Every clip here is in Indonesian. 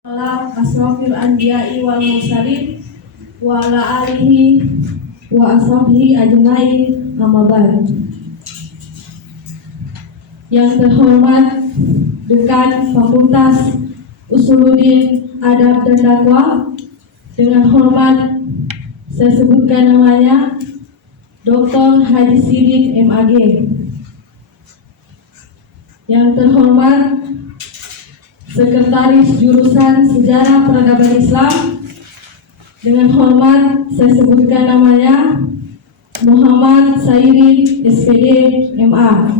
Ala asrofil anbiya'i wal mursalin wa ala alihi wa ashabihi ajmain, amma ba'd. Yang terhormat Dekan Fakultas Usuluddin Adab dan Dakwah, dengan hormat saya sebutkan namanya Dr. Haji Sidik MAG. Yang terhormat Sekretaris Jurusan Sejarah Peradaban Islam, dengan hormat saya sebutkan namanya Muhammad Sairin SPD MA.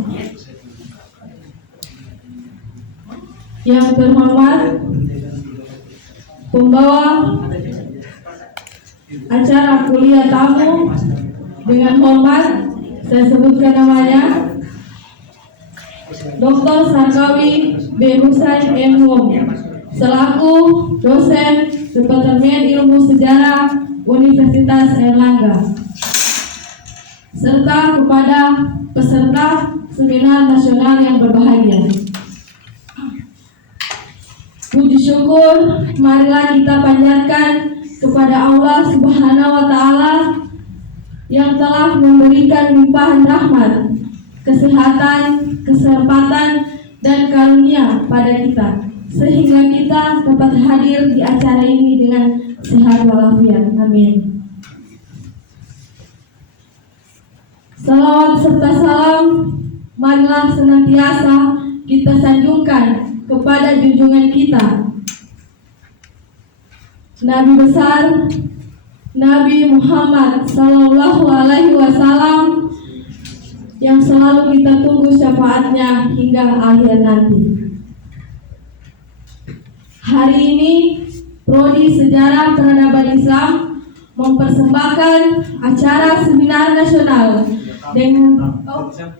Yang terhormat pembawa acara kuliah tamu, dengan hormat saya sebutkan namanya Dr. Sarkawi B. Husain M. Hum, selaku dosen Departemen Ilmu Sejarah Universitas Airlangga, serta kepada peserta seminar nasional yang berbahagia. Puji syukur marilah kita panjatkan kepada Allah Subhanahu wa Ta'ala yang telah memberikan limpahan rahmat, kesehatan, kesempatan, dan karunia pada kita, sehingga kita dapat hadir di acara ini dengan sehat walafiat. Amin. Salawat serta salam marilah senantiasa kita sanjungkan kepada junjungan kita, Nabi besar Nabi Muhammad Sallallahu Alaihi Wasallam, yang selalu kita tunggu syafaatnya hingga akhir nanti. Hari ini Prodi Sejarah Peradaban Islam mempersembahkan acara seminar nasional dengan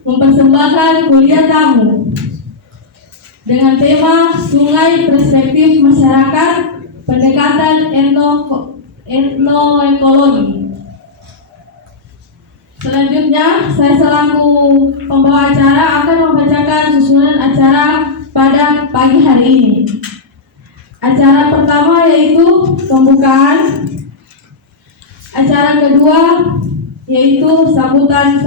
mempersembahkan kuliah tamu dengan tema Sungai Perspektif Masyarakat, Pendekatan Etnoekologi. Selanjutnya, saya selaku pembawa acara akan membacakan susunan acara pada pagi hari ini. Acara pertama yaitu pembukaan. Acara kedua yaitu sambutan.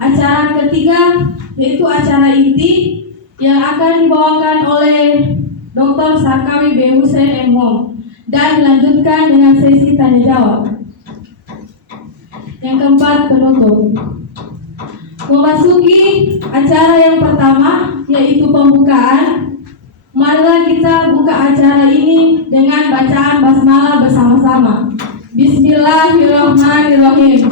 Acara ketiga yaitu acara inti yang akan dibawakan oleh Dr. Sarkawi B. Husain M. Hum, dan dilanjutkan dengan sesi tanya jawab. Yang keempat, penutup. Memasuki acara yang pertama yaitu pembukaan, marilah kita buka acara ini dengan bacaan basmalah bersama-sama. Bismillahirrahmanirrahim.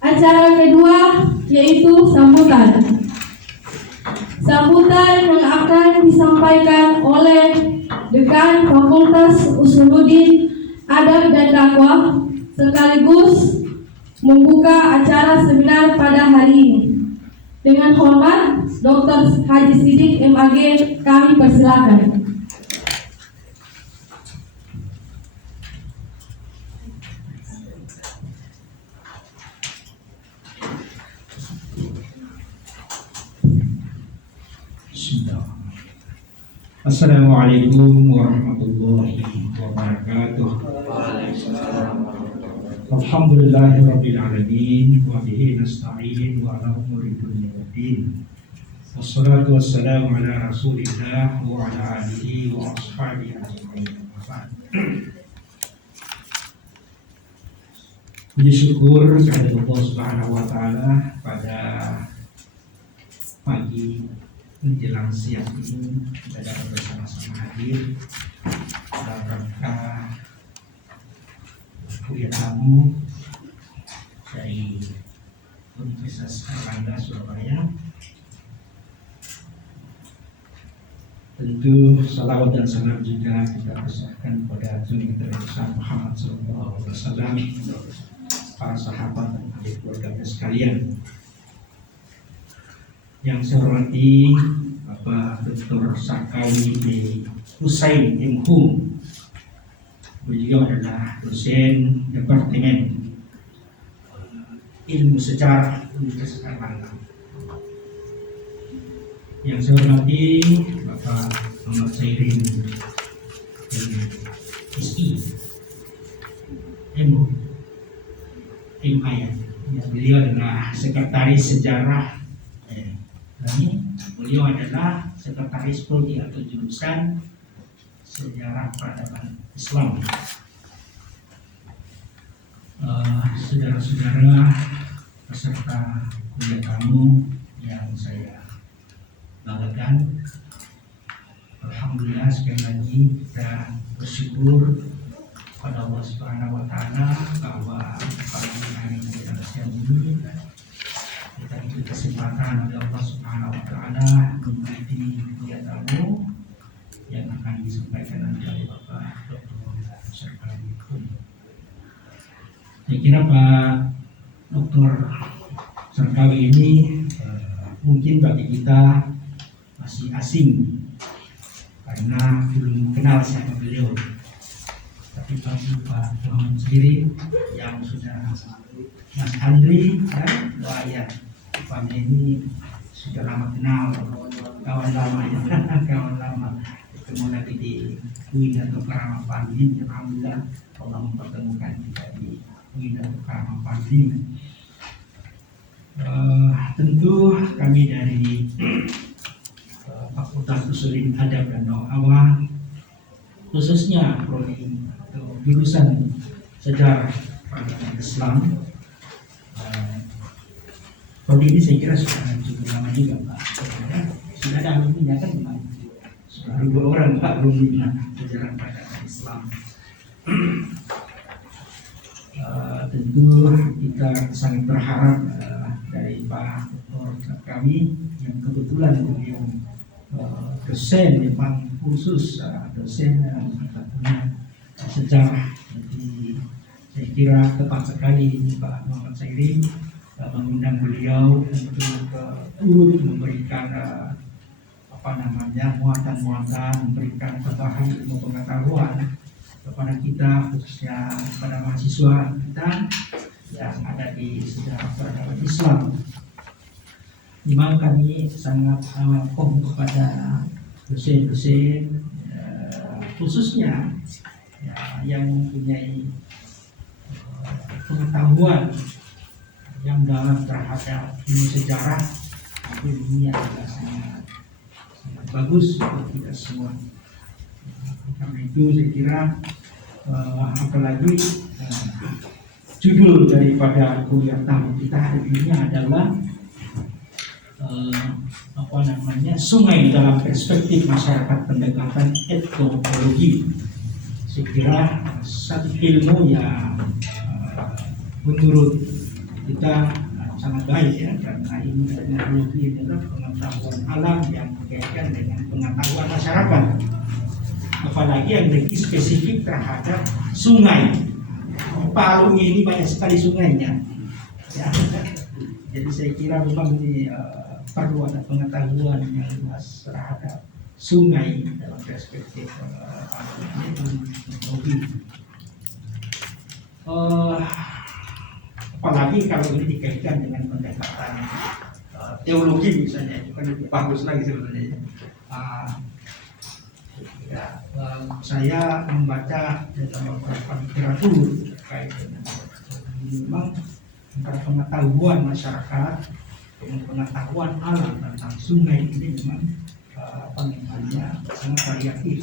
Acara kedua yaitu sambutan. Sambutan yang akan disampaikan oleh Dekan Fakultas Usuluddin Adab dan Dakwah, sekaligus membuka acara seminar pada hari ini. Dengan hormat Dr. Haji Sidik MAG, kami persilakan. Assalamualaikum warahmatullahi wabarakatuh. Alhamdulillahirabbil alamin wa bihi nasta'in wa ala umuri dunya waddin. Wassalatu wassalamu ala Rasulillah wa ala alihi wa ashabihi ajmain. Puji syukur kepada Allah Subhanahu wa Ta'ala pada pagi menjelang siang ini kita dapat bersama-sama hadir dalam rangka kuliah tamu dari Universitas Airlangga Surabaya. Tentu salawat dan salam juga kita persembahkan kepada Junjungan besar Muhammad SAW, para sahabat dan ahli keluarga sekalian. Yang saya hormati Bapak Dr. Sarkawi B. Husain M. Hum, beliau adalah dosen Departemen Ilmu Sejarah Universitas Airlangga. Yang saya hormati Bapak Pak Muhammad Sairin SI MA ya. Beliau adalah sekretaris sejarah. Ini beliau adalah sekretaris prodi atau jurusan sejarah peradaban Islam. Saudara-saudara peserta kuliah tamu yang saya banggakan, alhamdulillah sekali lagi kita bersyukur pada Allah Subhanahu wa Ta'ala bahwa pagi hari ini kita diberi kesempatan oleh Allah Subhanahu wa Ta'ala mengikuti kuliah tamu yang akan disampaikan oleh Bapak Dr. Sarkali. Saya kira Pak Dr. Sarkawi ini mungkin bagi kita masih asing karena belum kenal siapa beliau. Tapi bagi Pak Muhammad Sairin yang sudah Mas Andri dan Wayan, Pak ini sudah lama kenal, kawan lama ya, kawan lama. Ketemu lagi di UIN atau Karama Pandin, alhamdulillah Allah mempertemukan kita di UIN atau Karama Pandin. Tentu kami dari Fakultas Usulin Adab dan Dakwah, khususnya prodi atau jurusan sejarah peradaban Islam. Prodi ini saya kira sudah cukup lama juga Pak. Sudah ada alumni kan Pak? Sudah 2 orang Pak alumni sejarah peradaban Islam. Tentu kita sangat berharap dari Pak Dr. kami yang kebetulan beliau dosen memang khusus dosen punya sejarah. Jadi saya kira tepat sekali Pak Muhammad Sairin mengundang beliau untuk turut memberikan muatan-muatan, memberikan tambahan ilmu pengetahuan kepada kita, khususnya kepada mahasiswa kita yang ada di sejarah peradaban Islam. Memang kami sangat kepada dosen-dosen khususnya yang mempunyai pengetahuan yang dalam terhadap ilmu sejarah. Ini adalah sangat bagus untuk kita semua. Karena itu saya kira apalagi judul daripada kuliah tamu kita hari ini adalah sungai dalam perspektif masyarakat pendekatan etnologi. Saya kira satu ilmu yang menurut kita sangat baik ya, karena ilmu etnologi adalah pengetahuan alam yang berkaitan dengan pengetahuan masyarakat, apalagi yang lebih spesifik terhadap sungai. Palu ini banyak sekali sungainya ya. Jadi saya kira memang ini perlu ada pengetahuan yang luas terhadap sungai dalam perspektif teknologi. Apalagi kalau ini dikaitkan dengan pendekatan teologi misalnya, itu kan lebih bagus lagi sebenarnya. Saya membaca dalam beberapa literatur terkait dengan memang antara pengetahuan masyarakat dengan pengetahuan alam tentang sungai ini memang sangat variatif.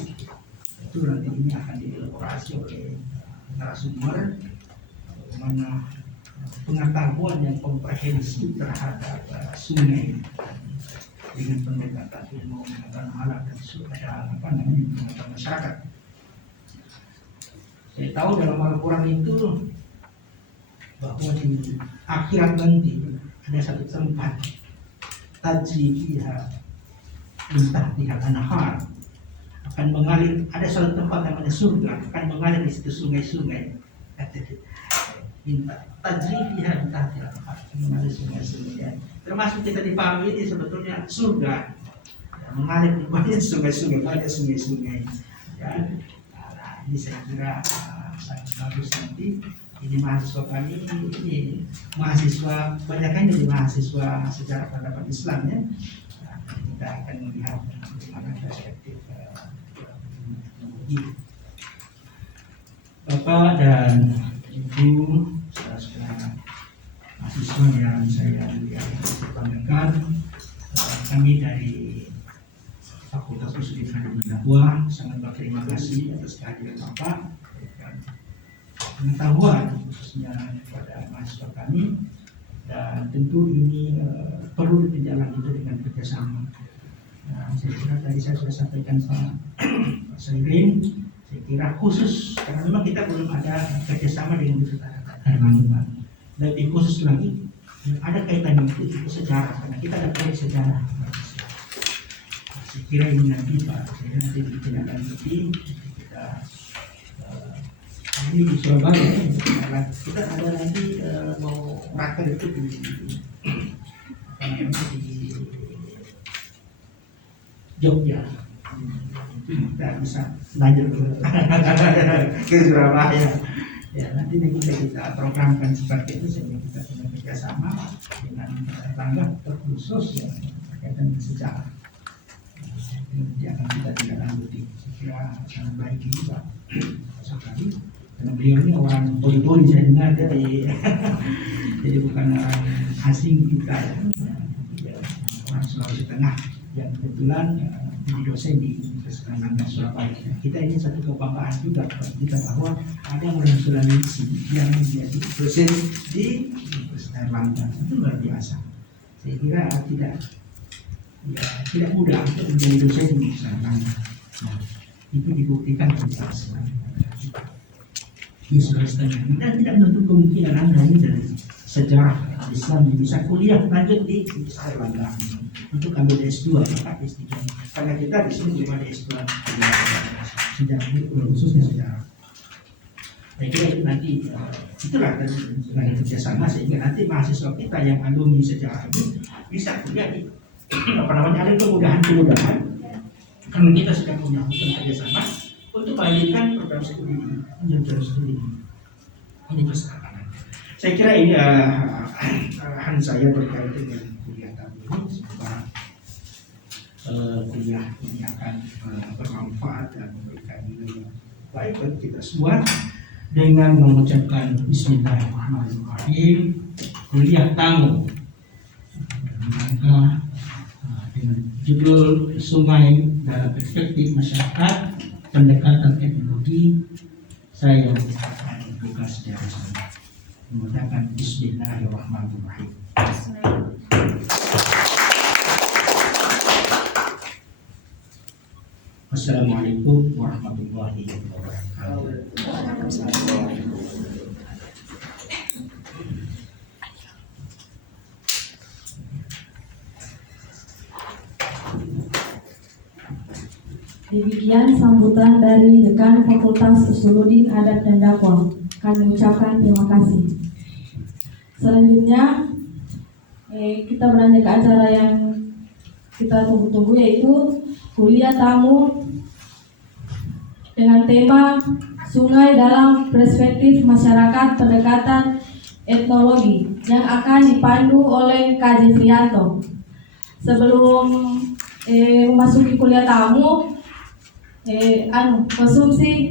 Itu nanti ini akan dielaborasi oleh narasumber bagaimana pengetahuan yang komprehensif terhadap sungai dengan pendekatan ilmu pengetahuan alam dan pengetahuan masyarakat. Saya tahu dalam Al-Quran itu bahwa di akhirat nanti ada satu tempat tajri fiha min tahtiha anhar, akan mengalir, ada satu tempat namanya surga, akan mengalir di situ sungai-sungai. Tajri fiha min tahtiha anhar, mengalir sungai-sungai. Termasuk kita dipahami ini sebetulnya surga, mengalir di banyak sungai-sungai, ya. Ini saya kira sangat bagus nanti. Ini mahasiswa kami, ini mahasiswa banyaknya dari mahasiswa sejarah peradaban Islam ya. Kita akan melihat bagaimana perspektif Bapak dan Ibu, saudara-saudara mahasiswa yang saya banggakan, kami dari Fakultas Usul Hadis Dakwah sangat berterima kasih atas kehadiran Bapak dan pengetahuan khususnya kepada mahasiswa kami, dan tentu ini perlu ditindaklanjuti dengan kerjasama. Nah, saya kira tadi saya sudah sampaikan sama Pak Sairin, saya kira khusus karena memang kita belum ada kerjasama dengan Universitas Erlangga. Lebih khusus lagi ada kaitannya itu sejarah, karena kita ada proyek sejarah. Saya kira ini nanti Pak, saya nanti ditindaklanjuti kita ini di Surabaya. Kita ada nanti mau raker itu di Jogja. Kita bisa belajar ke Surabaya. Ya, nanti kita programkan seperti itu sehingga kita punya kerjasama dengan Erlangga terkhusus yang berkaitan dengan sejarah. Nanti akan kita tidak lanjuti. Saya kira sangat baik ini Pak sekali. Karena beliau ini orang poli-poli, saya dengar dari jadi bukan orang asing kita ya, orang Sulawesi Tengah yang kebetulan jadi dosen di Universitas Erlangga Surabaya. Kita ini satu kebanggaan juga kita bahwa ada orang Sulawesi yang menjadi dosen di Universitas Erlangga, itu luar biasa. Saya kira tidak mudah untuk menjadi dosen di Universitas Erlangga. Nah, itu dibuktikan di Sulawesi Tengah, dan tidak menutup kemungkinan Anda ini dari sejarah Islam yang bisa kuliah lanjut di Universitas Erlangga untuk ambil S2 atau S3, karena kita di sini belum ada S2 sejarah, khususnya sejarah. Saya kira itu nanti itulah dengan kerjasama sehingga nanti mahasiswa kita yang alumni sejarah ini bisa kuliah di ada kemudahan karena kita sudah punya kerjasama untuk melanjutkan program studi di Universitas Erlangga. Saya kira ini arahan saya berkaitan dengan kuliah kami ini. Semoga kuliah ini akan bermanfaat dan memberikan nilai yang baik bagi kita semua. Dengan mengucapkan Bismillahirrahmanirrahim, kuliah tamu dengan judul Sungai dalam Perspektif Masyarakat Pendekatan Teknologi, saya buka secara resmi menggunakan Bismillahirrahmanirrahim. Assalamualaikum warahmatullahi wabarakatuh. Demikian sambutan dari Dekan Fakultas Usuluddin Adab dan Dakwah. Kami ucapkan terima kasih. Selanjutnya kita berlanjut ke acara yang kita tunggu-tunggu, yaitu kuliah tamu dengan tema Sungai dalam Perspektif Masyarakat Pendekatan Etnologi yang akan dipandu oleh Kak Jefrianto. Sebelum memasuki kuliah tamu, konsumsi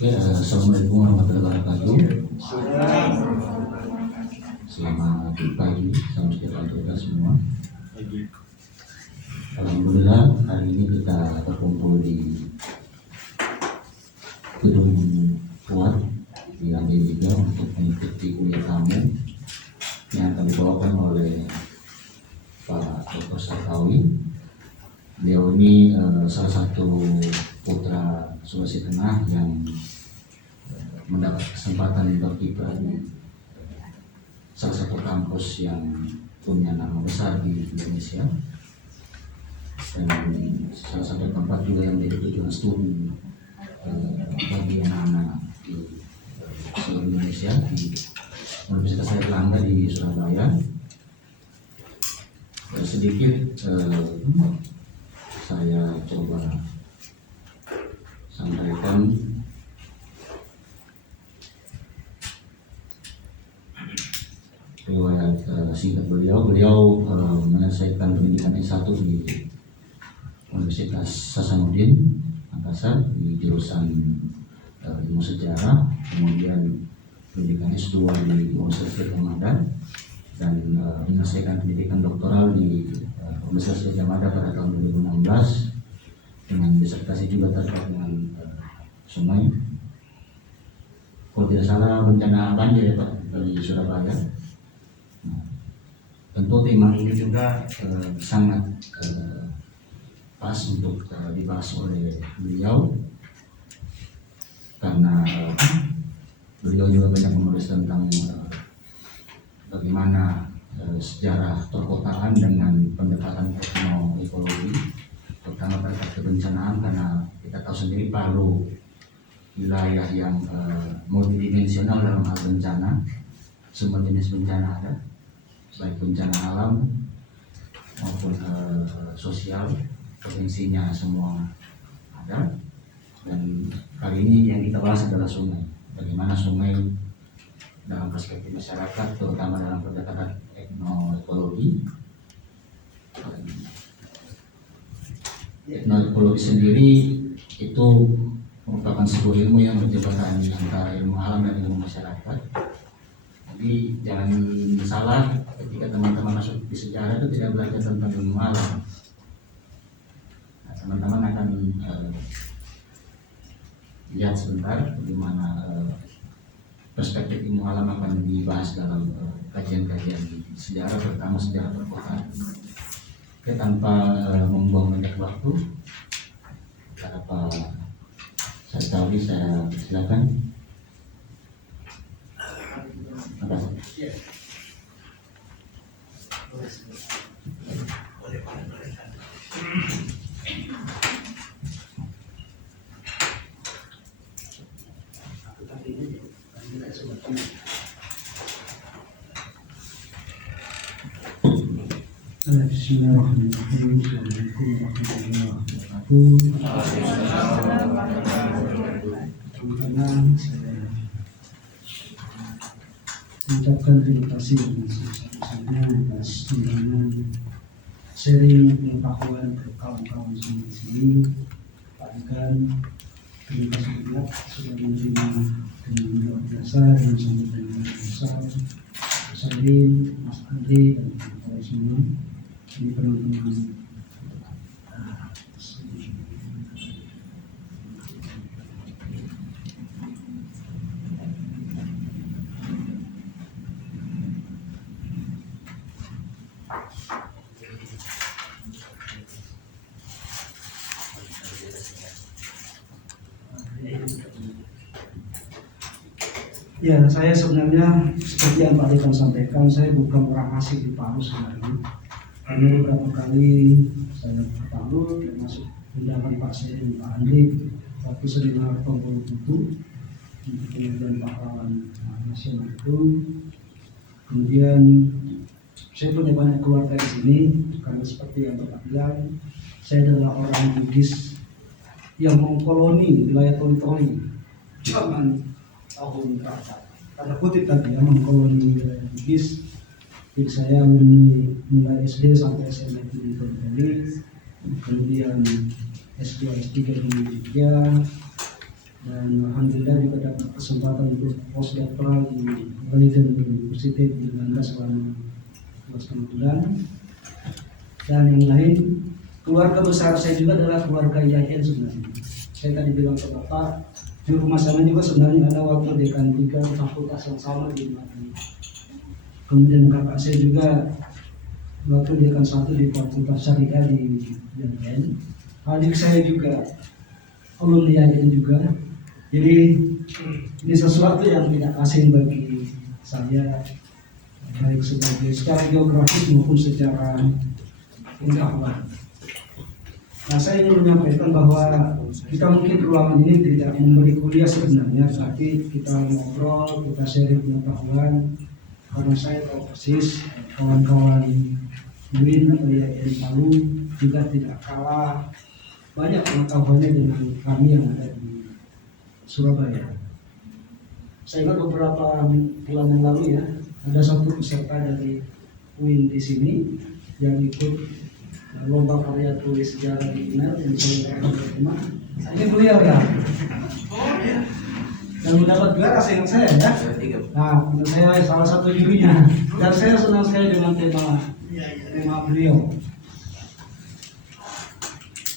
Assalamualaikum warahmatullahi wabarakatuh. Selamat pagi, salam sejahtera kita semua. Alhamdulillah hari ini kita berkumpul di gedung Kuat di lantai 3 untuk mengikuti kuliah tamu yang akan dibawakan oleh Pak Dr. Sarkawi. Beliau ini salah satu putra Sulawesi Tengah yang mendapat kesempatan berkiprah di salah satu kampus yang punya nama besar di Indonesia dan salah satu tempat juga yang menjadi tujuan studi bagi anak-anak di seluruh Indonesia di Universitas Airlangga di Surabaya. Sedikit saya coba sampaikan riwayat singkat beliau. Beliau menyelesaikan pendidikan S1 di Universitas Hasanuddin Makassar di jurusan ilmu sejarah, kemudian pendidikan S2 di Universitas Gadjah Mada dan menyelesaikan pendidikan doktoral di Universitas Gadjah Mada pada tahun 2016 dengan disertasi juga terkait dengan sungai. Kalau tidak salah bencana banjir ya Pak di Surabaya. Nah, tentu tema ini juga sangat pas untuk dibahas oleh beliau karena beliau juga banyak menulis tentang bagaimana sejarah perkotaan dengan pendekatan teknoekologi, terutama terkait kebencanaan, karena kita tahu sendiri Palu wilayah yang multidimensional dalam hal bencana, semua jenis bencana ada, baik bencana alam maupun sosial, potensinya semua ada. Dan kali ini yang kita bahas adalah sungai, bagaimana sungai dalam perspektif masyarakat, terutama dalam pendekatan etnoekologi. Etnoekologi sendiri itu merupakan sebuah ilmu yang berjabatan antara ilmu alam dan ilmu masyarakat. Jadi jangan salah ketika teman-teman masuk di sejarah itu tidak belajar tentang ilmu alam. Nah, teman-teman akan lihat sebentar bagaimana perspektif ilmu alam akan dibahas dalam kajian-kajian sejarah, terutama sejarah perkotaan. Oke, tanpa membuang banyak waktu, Pak Sarkawi, saya silakan. Terima kasih. Bismillahirrahmanirrahim. Assalamualaikum warahmatullahi wabarakatuh. Pertama, saya mengucapkan terima kasih dengan sebesar-besarnya atas undangan sharing pengetahuan ke kawan-kawan semua di sini. Pak Ikan, terima kasih juga sudah menerima dengan luar biasa dan sambutan yang luar biasa. Mas Adin, Mas Andri, dan kawan-kawan semua. Ini teman-teman ya, saya sebenarnya seperti yang Pak Dekan sampaikan, saya bukan orang asing di Palu sebenarnya. Karena beberapa kali saya ke Palu, termasuk undangan Pak Seri dan Pak Andri waktu seminar Pembulu Kutu, kemudian pahlawan nasional itu. Kemudian saya punya banyak keluarga di sini karena seperti yang Bapak bilang, saya adalah orang Bugis yang mengkoloni wilayah Toli-Toli zaman tahun berapa? Karena kutip tadi yang mengkoloni wilayah Bugis. Jadi saya mulai SD sampai SMA di Toli-Toli, kemudian S2 S3 di Jogja, dan alhamdulillah juga dapat kesempatan untuk postdoctoral di Leiden University di Belanda selama 2,5 bulan. Dan yang lain, keluarga besar saya juga adalah keluarga IAIN sebenarnya. Saya tadi bilang ke Bapak, di rumah sana juga sebenarnya ada wakil dekan 3 fakultas yang sama di rumah ini. Kemudian kakak saya juga wakil dekan 1 di Fakultas Syariah di IAIN. Adik saya juga alumni IAIN juga. Jadi ini sesuatu yang tidak asing bagi saya, baik secara geografis maupun secara pengetahuan. Nah, saya ingin menyampaikan bahwa kita mungkin ruangan ini tidak memberi kuliah sebenarnya, tapi kita ngobrol, kita share pengetahuan. Karena saya tahu persis kawan-kawan UIN atau IAIN Palu juga tidak kalah banyak pengetahuannya dengan kami yang ada di Surabaya. Saya ingat beberapa bulan yang lalu ya, ada satu peserta dari UIN di sini yang ikut lomba karya tulis sejarah di INER yang saya terima. Ini beliau ya. Dan mendapat gelar ingat saya ya. Nah, saya salah satu jurinya. Dan saya senang sekali dengan tema beliau.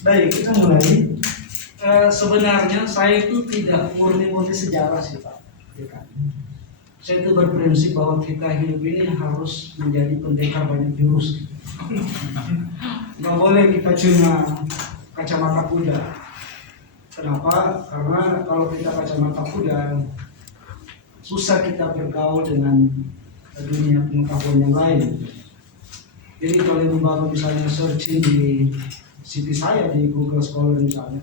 Baik, kita mulai. Sebenarnya saya itu tidak murni sejarah sih Pak. Saya itu berprinsip bahwa kita hidup ini harus menjadi pendekar banyak jurus. Nggak boleh kita cuma kacamata kuda. Kenapa? Karena kalau kita kacamata kuda, susah kita bergaul dengan dunia pengetahuan yang lain. Jadi kalau Bapak misalnya searching di CV saya di Google Scholar misalnya,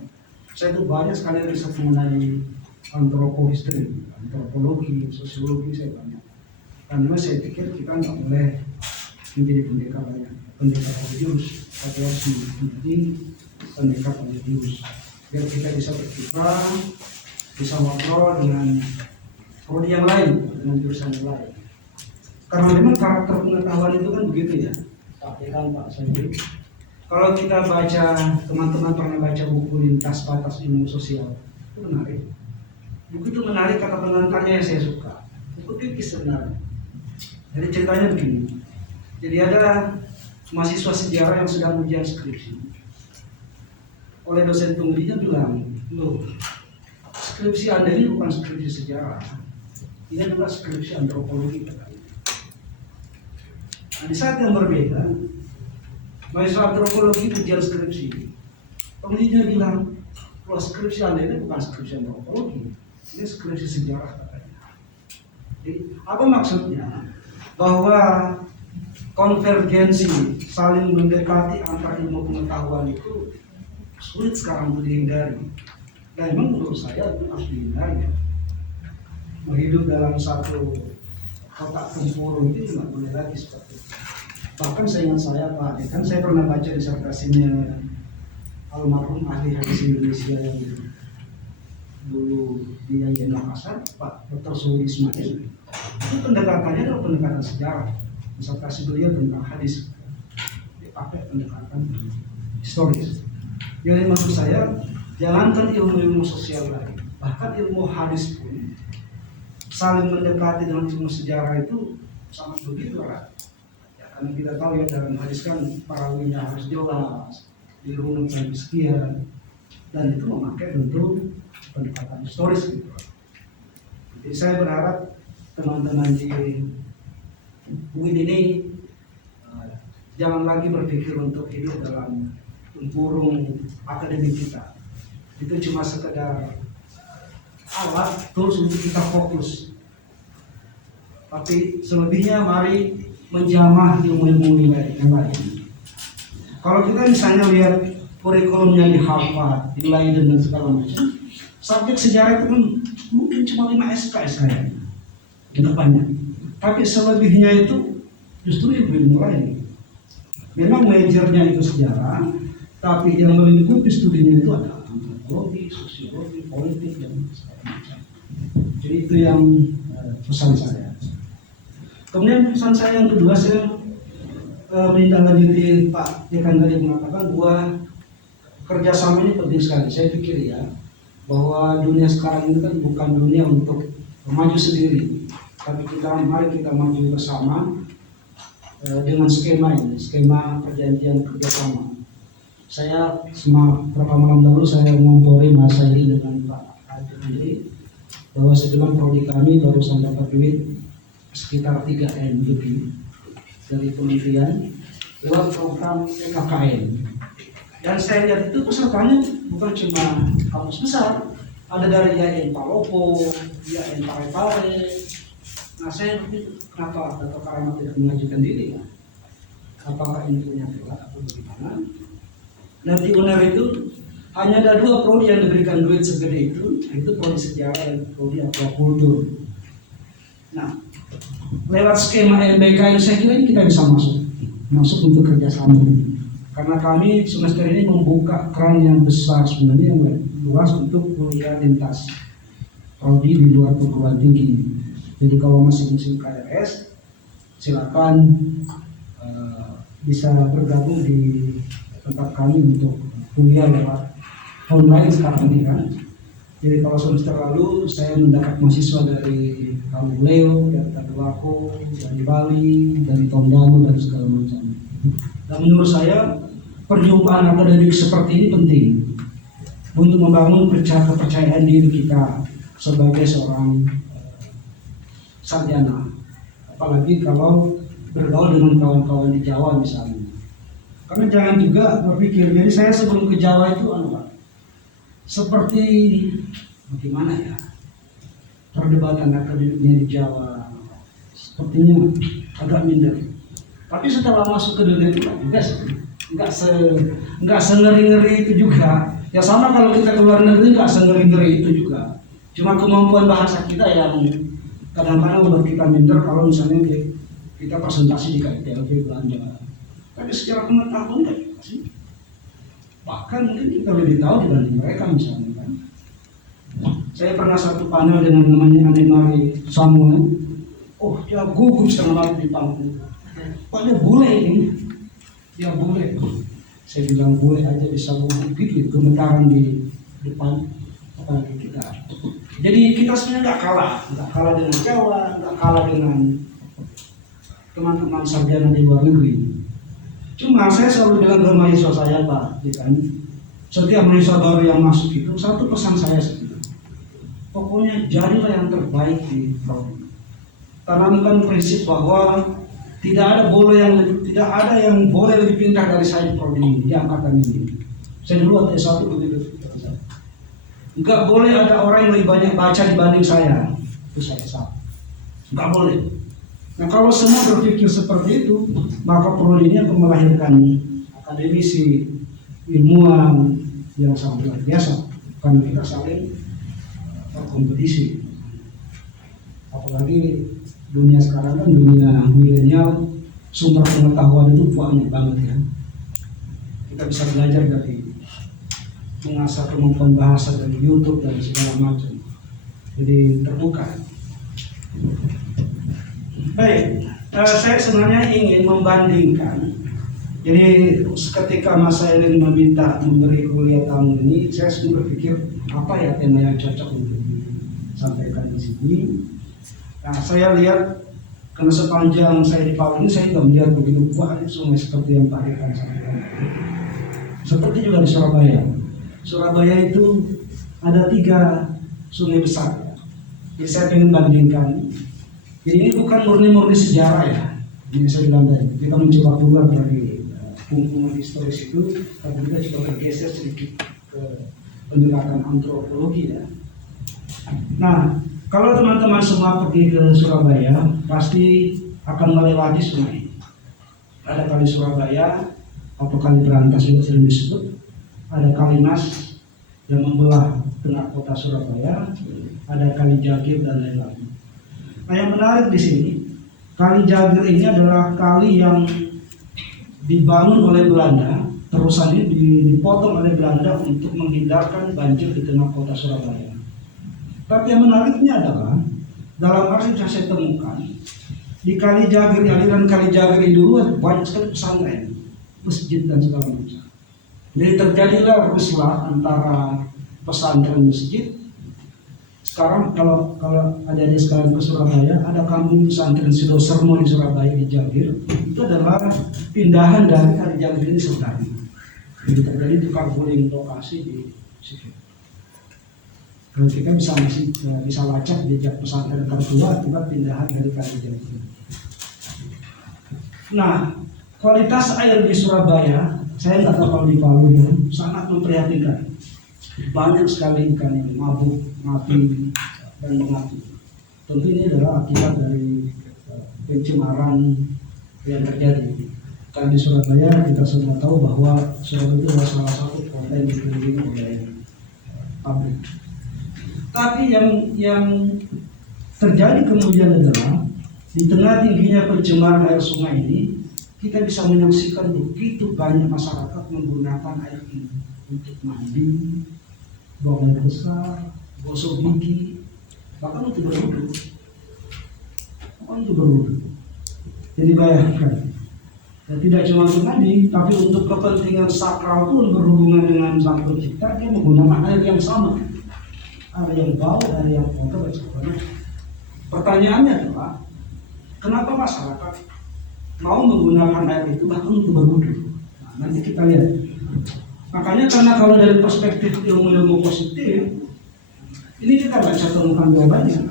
saya itu banyak sekali riset mengenai antropologi, sosiologi, saya banyak. Karena saya pikir kita nggak boleh menjadi pendekar banyak jurus, tapi harus menjadi pendekar banyak jurus. Biar kita bisa berkiprah, bisa ngobrol dengan prodi yang lain, dengan jurusan yang lain. Karena memang karakter pengetahuan itu kan begitu ya, Pak Sandi. Kalau kita baca, teman-teman pernah baca buku Lintas Batas Ilmu Sosial, itu menarik. Buku itu menarik, kata pengantarnya yang saya suka. Buku tipis sebenarnya. Jadi ceritanya begini. Jadi ada mahasiswa sejarah yang sedang ujian skripsi. Oleh dosen pengujinya bilang, loh, skripsi Anda ini bukan skripsi sejarah. Ini adalah skripsi antropologi katanya. Nah, di saat yang berbeda, mahasiswa antropologi ujian skripsi. Pengujinya bilang, kalau skripsi Anda ini bukan skripsi antropologi, ini skripsi sejarah katanya. Jadi, apa maksudnya? Bahwa konvergensi saling mendekati antar ilmu pengetahuan itu sulit sekarang untuk dihindari. Dan memang menurut saya itu harus dihindari. Hidup dalam satu kotak tempurung itu tidak boleh lagi seperti itu. Bahkan Pak, kan saya pernah baca disertasinya almarhum ahli hadis Indonesia yang dulu di IAIN Makassar, Pak Dr. Suwi Ismail. Itu pendekatannya adalah pendekatan sejarah. Disertasi beliau tentang hadis, dipakai pendekatan historis. Jadi maksud saya, jangankan ilmu-ilmu sosial lain, bahkan ilmu hadis pun saling mendekati dengan ilmu sejarah itu sangat begitu erat. Karena kita tahu ya dalam hadis kan perawinya harus jelas, dirunutkan sekian, dan itu memakai bentuk pendekatan historis gitu. Jadi saya berharap teman-teman di UIN ini jangan lagi berpikir untuk hidup dalam tempurung akademik kita. Itu cuma sekedar alat tools untuk kita fokus. Tapi selebihnya mari menjamah ilmu-ilmu yang lain. Kalau kita misalnya lihat kurikulumnya di Harvard, di Leiden dan segala macam, subjek sejarah itu kan mungkin cuma 5 SKS kayaknya. tidak banyak. Tapi selebihnya itu justru ilmu lain. Memang majornya itu sejarah, tapi yang melingkupi studinya itu ada antropologi, sosiologi, politik, dan segala macam. Jadi itu yang pesan saya. Kemudian pesan saya yang kedua, saya menindaklanjuti Pak Dekan tadi mengatakan bahwa kerjasama ini penting sekali. Saya pikir ya, bahwa dunia sekarang ini kan bukan dunia untuk maju sendiri, tapi mari kita maju bersama dengan skema ini, skema perjanjian kerjasama. Saya beberapa malam lalu saya ngompori masa ini dengan Pak Adri, bahwa saya bilang prodi kami barusan dapat duit sekitar 3M lebih dari kementerian lewat program PKKN. Dan saya lihat itu pesertanya bukan cuma kampus besar, ada dari IAIN Palopo, IAIN Parepare. Nah, saya berpikir, kenapa Dr. Karama tidak mengajukan diri ya? Apakah ini punya gelar atau bagaimana? Dan di UNER itu hanya ada 2 prodi yang diberikan duit segede itu prodi sejarah dan prodi aquacultur. Nah, lewat skema LBK ini saya kira kita bisa masuk untuk kerjasama. Karena kami semester ini membuka keran yang besar sebenarnya yang luas untuk kuliah lintas prodi di luar perguruan tinggi. Jadi kalau masih musim KRS, silakan bisa bergabung di tempat kami untuk kuliah lewat online sekarang ini kan. Jadi kalau semester lalu saya mendapat mahasiswa dari Kaluleo, dari Tadulako, dari Bali, dari Tondano dan segala macam. Dan menurut saya perjumpaan akademik seperti ini penting untuk membangun kepercayaan diri kita sebagai seorang sarjana, apalagi kalau bergaul dengan kawan-kawan di Jawa misalnya. Karena jangan juga berpikir, jadi saya sebelum ke Jawa itu seperti bagaimana ya, perdebatan akademiknya di Jawa sepertinya agak minder. Tapi setelah masuk ke dunia itu nggak sengeri-ngeri itu juga. Ya sama kalau kita ke luar negeri nggak sengeri-ngeri itu juga. Cuma kemampuan bahasa kita yang kadang-kadang membuat kita minder kalau misalnya kita presentasi di KITLB Belanda. Tapi secara pengetahuan nggak sih. Bahkan mungkin kita lebih tahu dibanding mereka misalnya kan. Saya pernah satu panel dengan namanya Anne-Marie Samuel. Oh, dia gugup setengah mati di panggung. Pak, dia bule ini. Dia bule. Saya bilang bule aja bisa gugup gitu, gemetaran di depan apalagi kita. Jadi kita sebenarnya nggak kalah dengan Jawa, nggak kalah dengan teman-teman sarjana di luar negeri. Cuma saya selalu bilang ke mahasiswa saya, Pak, kan, setiap mahasiswa baru yang masuk itu satu pesan saya sebenarnya, pokoknya jadilah yang terbaik di prodi. Tanamkan prinsip bahwa tidak ada yang boleh lebih pintar dari saya di prodi ini, di angkatan ini. Saya dulu waktu S1 begitu. Enggak boleh ada orang yang lebih banyak baca dibanding saya. Itu saya salah. Enggak boleh. Nah, kalau semua berpikir seperti itu, maka prodi ini akan melahirkan akademisi, ilmuwan yang sangat luar biasa. Karena kita saling berkompetisi. Apalagi dunia sekarang kan dunia milenial, sumber pengetahuan itu banyak banget ya. Kita bisa belajar dari mengasah kemampuan bahasa dari YouTube dan segala macam. Jadi terbuka. Baik, saya sebenarnya ingin membandingkan. Jadi ketika Mas Aileen meminta memberi kuliah tahun ini, saya sudah berpikir apa ya tema yang cocok untuk disampaikan di sini. Nah, saya lihat karena sepanjang saya di Palu ini saya tidak melihat begitu banyak sungai seperti yang Pak Dekan sampaikan. Seperti juga di Surabaya. Surabaya itu ada 3 sungai besar. Jadi saya ingin bandingkan. Jadi ini bukan murni sejarah ya. Ini saya bilang tadi, kita mencoba keluar dari hubungan historis itu, tapi kita coba bergeser sedikit ke pendekatan antropologi ya. Nah, kalau teman-teman semua pergi ke Surabaya, pasti akan melewati sungai. Ada kali Surabaya atau kali Berantas juga sering disebut. Ada kali Mas yang membelah tengah kota Surabaya, ada kali Jagir dan lain-lain. Nah, yang menarik di sini, Kali Jagir ini adalah kali yang dibangun oleh Belanda, terusan ini dipotong oleh Belanda untuk menghindarkan banjir di tengah kota Surabaya. Tapi yang menariknya adalah dalam arsip yang saya temukan di Kali Jagir, aliran Kali Jagir ini dulu banyak sekali pesantren, masjid dan segala macam. Jadi terjadilah ruslah antara pesantren masjid. Sekarang kalau ada di sekarang ke Surabaya, ada kampung pesantren Sidosermo di Surabaya di Jagir, itu adalah pindahan dari Kali Jagir ini sebenarnya. Jadi terjadi tukar guling lokasi di situ. Kalau kita bisa lacak jejak pesantren tertua akibat pindahan dari Kali Jagir. Nah, kualitas air di Surabaya, saya nggak tahu kalau di Palu ya, sangat memprihatinkan. Banyak sekali ikan yang mabuk, mati, dan mengati. Tentu ini adalah akibat dari pencemaran yang terjadi. Karena di Surabaya kita semua tahu bahwa Surabaya itu adalah salah satu kota yang dikelilingi oleh pabrik. Tapi yang terjadi kemudian adalah di tengah tingginya pencemaran air sungai ini, kita bisa menyaksikan begitu banyak masyarakat menggunakan air ini untuk mandi, buang air besar, gosok gigi, bahkan untuk berwudu. Jadi bayangkan, ya, tidak cuma untuk mandi, tapi untuk kepentingan sakral pun berhubungan dengan Sang Pencipta, dia menggunakan air yang sama, air yang bau, air yang kotor dan sebagainya. Pertanyaannya adalah, kenapa masyarakat mau menggunakan air itu bahkan untuk berwudu? Nah, nanti kita lihat. Makanya karena kalau dari perspektif ilmu-ilmu positif, ini kita baca temukan jawabannya.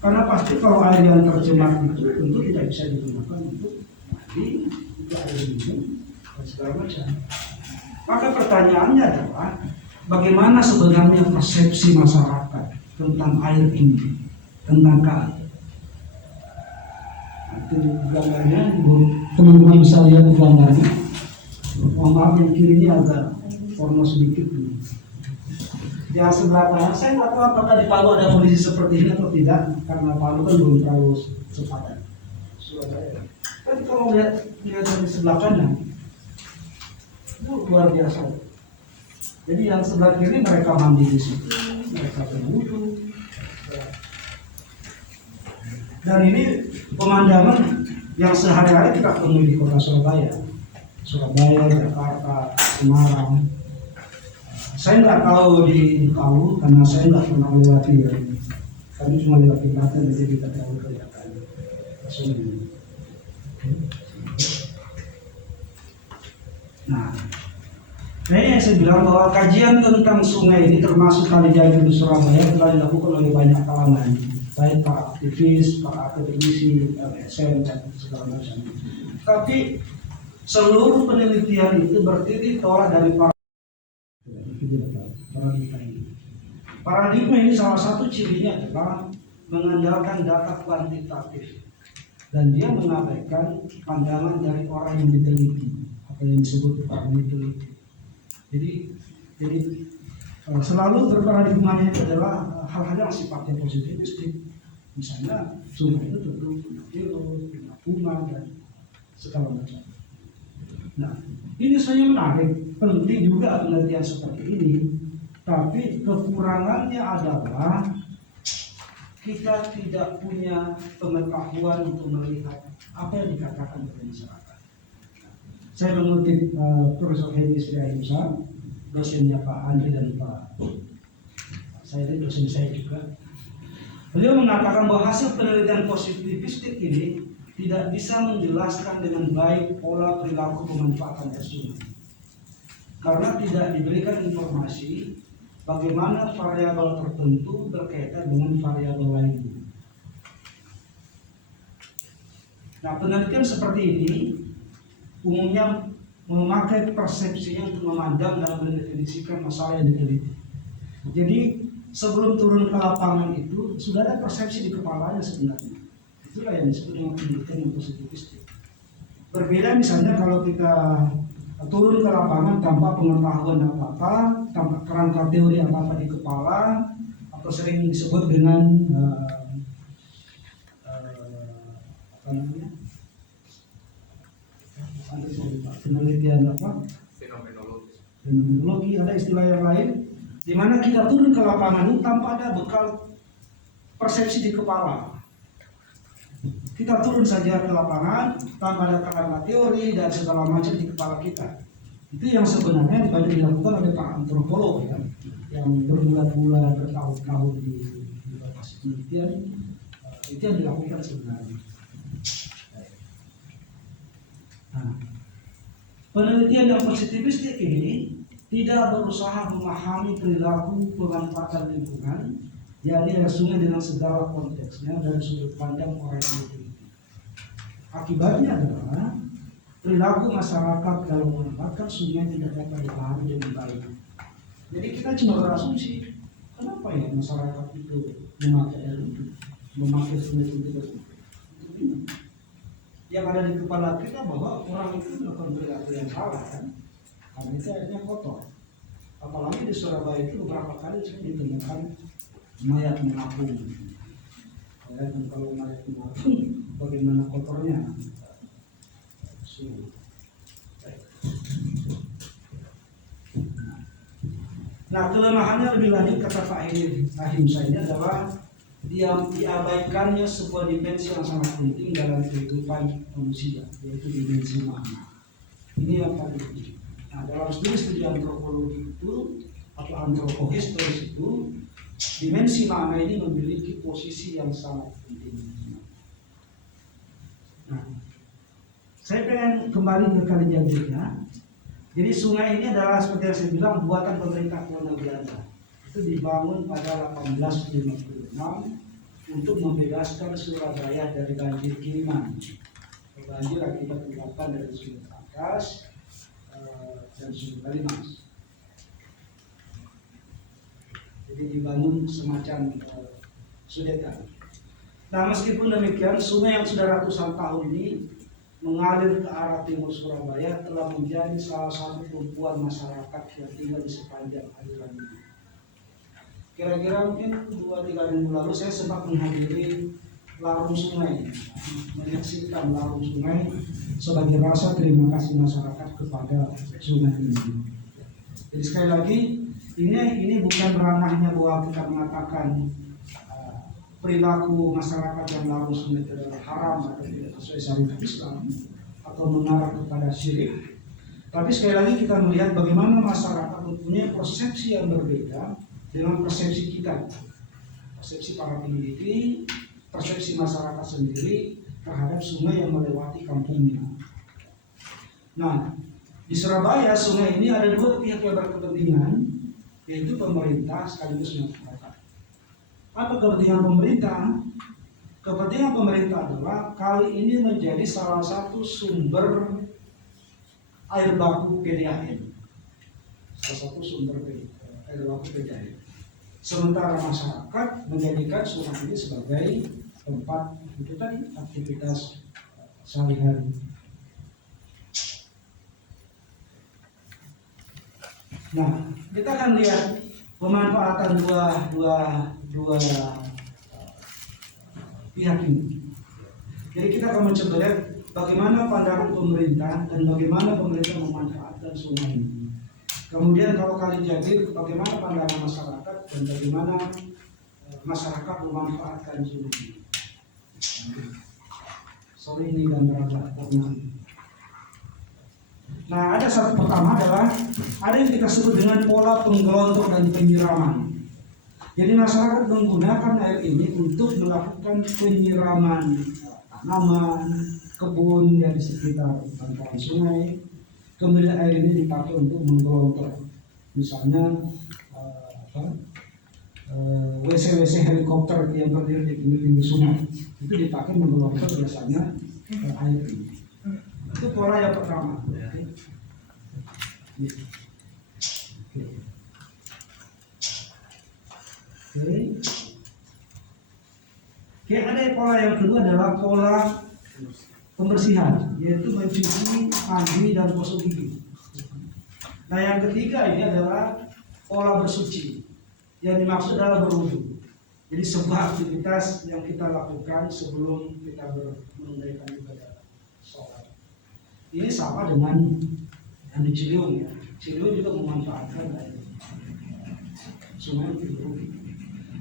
Karena pasti kalau air yang tercemar itu tentu tidak bisa digunakan untuk mandi, untuk air minum, dan segala macam. Maka pertanyaannya adalah, bagaimana sebenarnya persepsi masyarakat tentang air ini, tentang kali? Itu gambarnya, teman-teman bisa lihat gambarnya. Maaf yang kiri ini agak porno sedikit. Yang sebelah kanan, saya nggak tahu apakah di Palu ada kondisi seperti ini atau tidak, karena Palu kan belum terlalu sepadan Surabaya. Tapi kalau lihat dari sebelah kanan, itu luar biasa. Jadi yang sebelah kiri mereka mandi di situ, mereka berwudu. Dan ini pemandangan yang sehari-hari kita temui di kota Surabaya, Jakarta, Semarang. Saya nggak tahu di Palu karena saya nggak pernah melewati ya. Kami cuma lewati Klaten, jadi kita tahu kelihatan sungai. Nah, yang saya bilang bahwa kajian tentang sungai ini termasuk Kali Jagir di Surabaya telah dilakukan oleh banyak kalangan, baik para aktivis, para akademisi, LSM, dan segala macam. Tapi seluruh penelitian itu berdiri tolak dari paradigma ini. Salah satu cirinya adalah mengandalkan data kuantitatif, dan dia mengabaikan pandangan dari orang yang diteliti, apa yang disebut orang diteliti. Jadi selalu berparadigmanya itu adalah hal-hal yang sifatnya positivistik. Misalnya sungai itu tentu punya virus, punya kuman, dan segala macam. Nah, ini sebenarnya menarik, penting juga penelitian seperti ini. Tapi kekurangannya adalah kita tidak punya pengetahuan untuk melihat apa yang dikatakan oleh masyarakat. Saya mengutip Profesor Hedi Sriayusa, dosennya Pak Andri dan Pak saya ini dosen saya juga. Beliau mengatakan bahwa hasil penelitian positivistik ini tidak bisa menjelaskan dengan baik pola perilaku pemanfaatan air sungai, karena tidak diberikan informasi bagaimana variabel tertentu berkaitan dengan variabel lainnya. Nah, penelitian seperti ini umumnya memakai persepsinya untuk memandang dan mendefinisikan masalah yang diteliti. Jadi sebelum turun ke lapangan itu sudah ada persepsi di kepalanya sebenarnya. Itulah yang disebut dengan penelitian yang positivistik. Berbeda misalnya kalau kita turun ke lapangan tanpa pengetahuan apa-apa, tanpa kerangka teori apa-apa di kepala, atau sering disebut dengan penelitian fenomenologi, ada istilah yang lain, di mana kita turun ke lapangan itu tanpa ada bekal persepsi di kepala. Kita turun saja ke lapangan tanpa ada karena teori dan segala macam di kepala kita. Itu yang sebenarnya banyak dilakukan oleh para antropolog ya, yang berbulan-bulan, bertahun-tahun di lokasi penelitian. Itu yang dilakukan sebenarnya. Nah, penelitian yang positivistik ini tidak berusaha memahami perilaku pemanfaatan lingkungan, yakni sungai dengan segala konteksnya dari sudut pandang orang yang. Akibatnya adalah perilaku masyarakat dalam memanfaatkan sungai tidak dapat dipahami dengan baik. Jadi kita cuma berasumsi, kenapa ya masyarakat itu memakai air itu, memakai sungai itu untuk minum? Yang ada di kepala kita bahwa orang itu melakukan perilaku yang salah kan, karena itu airnya kotor. Apalagi di Surabaya itu beberapa kali saya ditemukan mayat mengapung. Ya, dan kalau mayat mengapung, bagaimana kotornya? Nah, kelemahannya lebih lanjut kata Pak Ahimsa ini adalah diabaikannya sebuah dimensi yang sangat penting dalam kehidupan manusia, yaitu dimensi makna. Ini yang paling penting. Nah, dalam studi antropologi itu atau antropohistoris itu, dimensi makna ini memiliki posisi yang sangat penting. Nah, saya pengen kembali ke Kalijantiknya. Jadi sungai ini adalah seperti yang saya bilang buatan pemerintah kolonial Belanda. Itu dibangun pada 1856 untuk membebaskan Surabaya dari banjir kiriman, banjir akibat luapan dari Sungai Tangkas dan Sungai Kalimas. Jadi dibangun semacam sudetan. Nah, meskipun demikian, sungai yang sudah ratusan tahun ini mengalir ke arah timur Surabaya telah menjadi salah satu tumpuan masyarakat yang tinggal di sepanjang aliran ini. Kira-kira mungkin 2-3 minggu lalu saya sempat menghadiri larung sungai, menyaksikan larung sungai sebagai rasa terima kasih masyarakat kepada sungai ini. Jadi sekali lagi, ini bukan ranahnya bahwa kita mengatakan perilaku masyarakat yang larung sungai itu adalah haram atau tidak sesuai syariat Islam atau mengarah kepada syirik. Tapi sekali lagi kita melihat bagaimana masyarakat mempunyai persepsi yang berbeda dengan persepsi kita, persepsi para peneliti, persepsi masyarakat sendiri terhadap sungai yang melewati kampungnya. Nah, di Surabaya sungai ini ada dua pihak yang berkepentingan, yaitu pemerintah sekaligus masyarakat. Apa kepentingan pemerintah? Kepentingan pemerintah adalah kali ini menjadi salah satu sumber air baku PDAM. Salah satu sumber air baku PDAM. Sementara masyarakat menjadikan sungai ini sebagai tempat itu tadi aktivitas sehari-hari. Nah, kita akan lihat pemanfaatan dua pihak ini. Jadi kita akan mencoba lihat bagaimana pandangan pemerintah dan bagaimana pemerintah memanfaatkan sungai ini. Kemudian kalau kali jadi bagaimana pandangan masyarakat dan bagaimana masyarakat memanfaatkan sungai ini. Sorry ini gambar agak. Nah, ada satu pertama adalah ada yang kita sebut dengan pola penggelontor dan penyiraman. Jadi masyarakat menggunakan air ini untuk melakukan penyiraman tanaman, kebun yang di sekitar bantaran sungai. Kemudian air ini dipakai untuk menggelontor, misalnya WC helikopter yang berdiri di pinggir sungai itu dipakai menggelontor biasanya air ini. Itu pola yang pertama. Oke, ada pola yang kedua adalah pola pembersihan, yaitu mencuci, mandi, dan gosok gigi. Nah, yang ketiga ini adalah pola bersuci. Yang dimaksud adalah berwudu. Jadi sebuah aktivitas yang kita lakukan sebelum kita menunaikan ibadah sholat. Ini sama dengan yang di Ciliwung ya. Ciliwung juga memanfaatkan air sungai Ciliwung.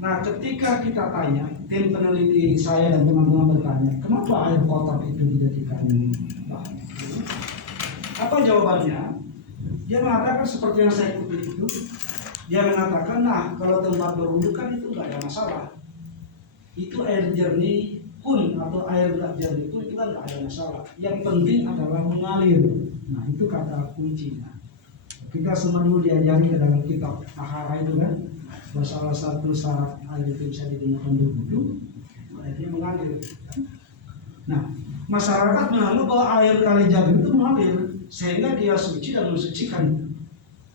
Nah, ketika kita tanya, tim peneliti saya dan teman-teman bertanya, kenapa air kotor itu dijadikan bahan? Apa jawabannya? Dia mengatakan seperti yang saya kutip itu. Dia mengatakan, nah kalau tempat berwudu kan itu nggak ada masalah. Itu air jernih pun atau air nggak jernih pun itu kan nggak ada masalah. Yang penting adalah mengalir. Nah itu kata kuncinya. Kita semua dulu diajari ke dalam kitab Tahara itu kan, bahwa salah satu syarat air itu bisa digunakan berwudu, airnya mengalir. Nah, masyarakat menganggap bahwa air kali Jaga itu mengalir, sehingga dia suci dan mensucikan,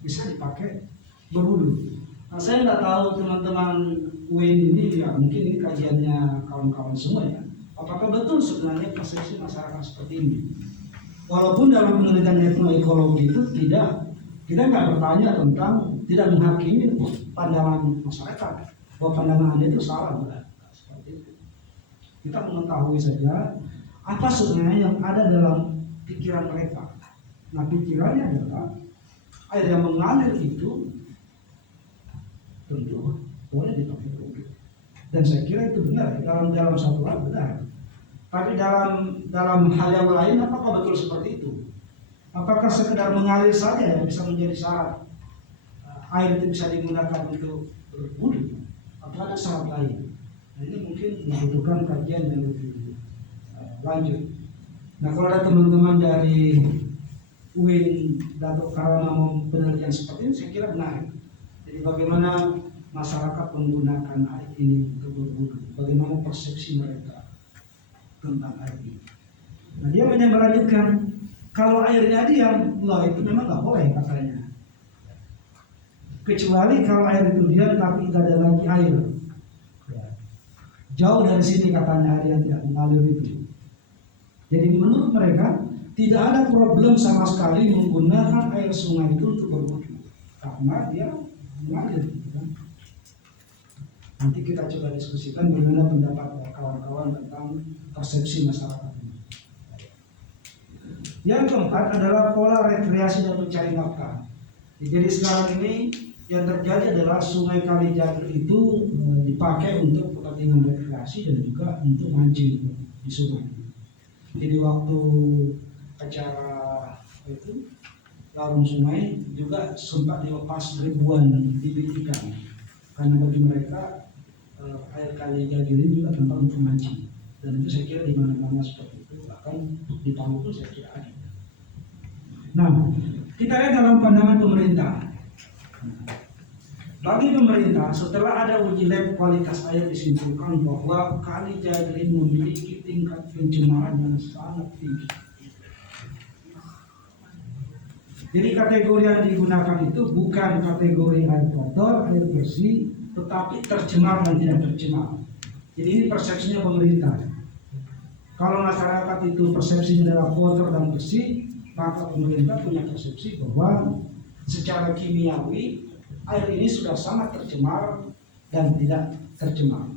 bisa dipakai berwudu. Nah, saya nggak tahu teman-teman UIN ini, ya mungkin ini kajiannya kawan-kawan semua ya. Apakah betul sebenarnya persepsi masyarakat seperti ini? Walaupun dalam penelitian etnoekologi itu kita nggak bertanya tentang, tidak menghakimi pandangan masyarakat bahwa pandangan Anda itu salah, bukan seperti itu. Kita mengetahui saja apa sebenarnya yang ada dalam pikiran mereka. Nah, pikirannya adalah air yang mengalir itu tentu boleh dipakai wudu. Dan saya kira itu benar, dalam satu hal benar. Tapi dalam hal yang lain, apakah betul seperti itu? Apakah sekedar mengalir saja yang bisa menjadi syarat air itu bisa digunakan untuk berwudu? Atau ada syarat lain? Nah, ini mungkin membutuhkan kajian yang lebih lanjut. Nah, kalau ada teman-teman dari UIN Datuk Karana mau penelitian seperti ini, saya kira benar. Jadi bagaimana masyarakat menggunakan air ini untuk berwudu? Bagaimana persepsi mereka tentang air ini? Nah, dia hanya melanjutkan, kalau airnya diam, loh itu memang nggak boleh katanya. Kecuali kalau air itu diam tapi tidak ada lagi air. Jauh dari sini katanya air yang tidak mengalir itu. Jadi menurut mereka tidak ada problem sama sekali menggunakan air sungai itu untuk berwudu karena dia mengalir. Nanti kita coba diskusikan bagaimana pendapat kawan-kawan tentang persepsi masyarakat ini. Yang keempat adalah pola rekreasi dan mencari nafkah. Jadi sekarang ini yang terjadi adalah sungai Kali Jaga itu dipakai untuk kepentingan rekreasi dan juga untuk mancing di sungai. Jadi waktu acara itu larung sungai juga sempat dilepas ribuan bibit ikan karena bagi mereka air Kali Jaga ini juga tempat untuk mancing. Dan itu saya kira di mana-mana seperti itu, bahkan di Palu pun saya kira ada. Nah, kita lihat dalam pandangan pemerintah. Bagi pemerintah, setelah ada uji lab kualitas air disimpulkan bahwa Kali Jaga ini memiliki tingkat pencemaran yang sangat tinggi. Jadi kategori yang digunakan itu bukan kategori air kotor, air bersih, tetapi tercemar dan tidak tercemar. Jadi ini persepsinya pemerintah. Kalau masyarakat itu persepsinya adalah kotor dan bersih, maka pemerintah punya persepsi bahwa secara kimiawi air ini sudah sangat tercemar dan tidak tercemar.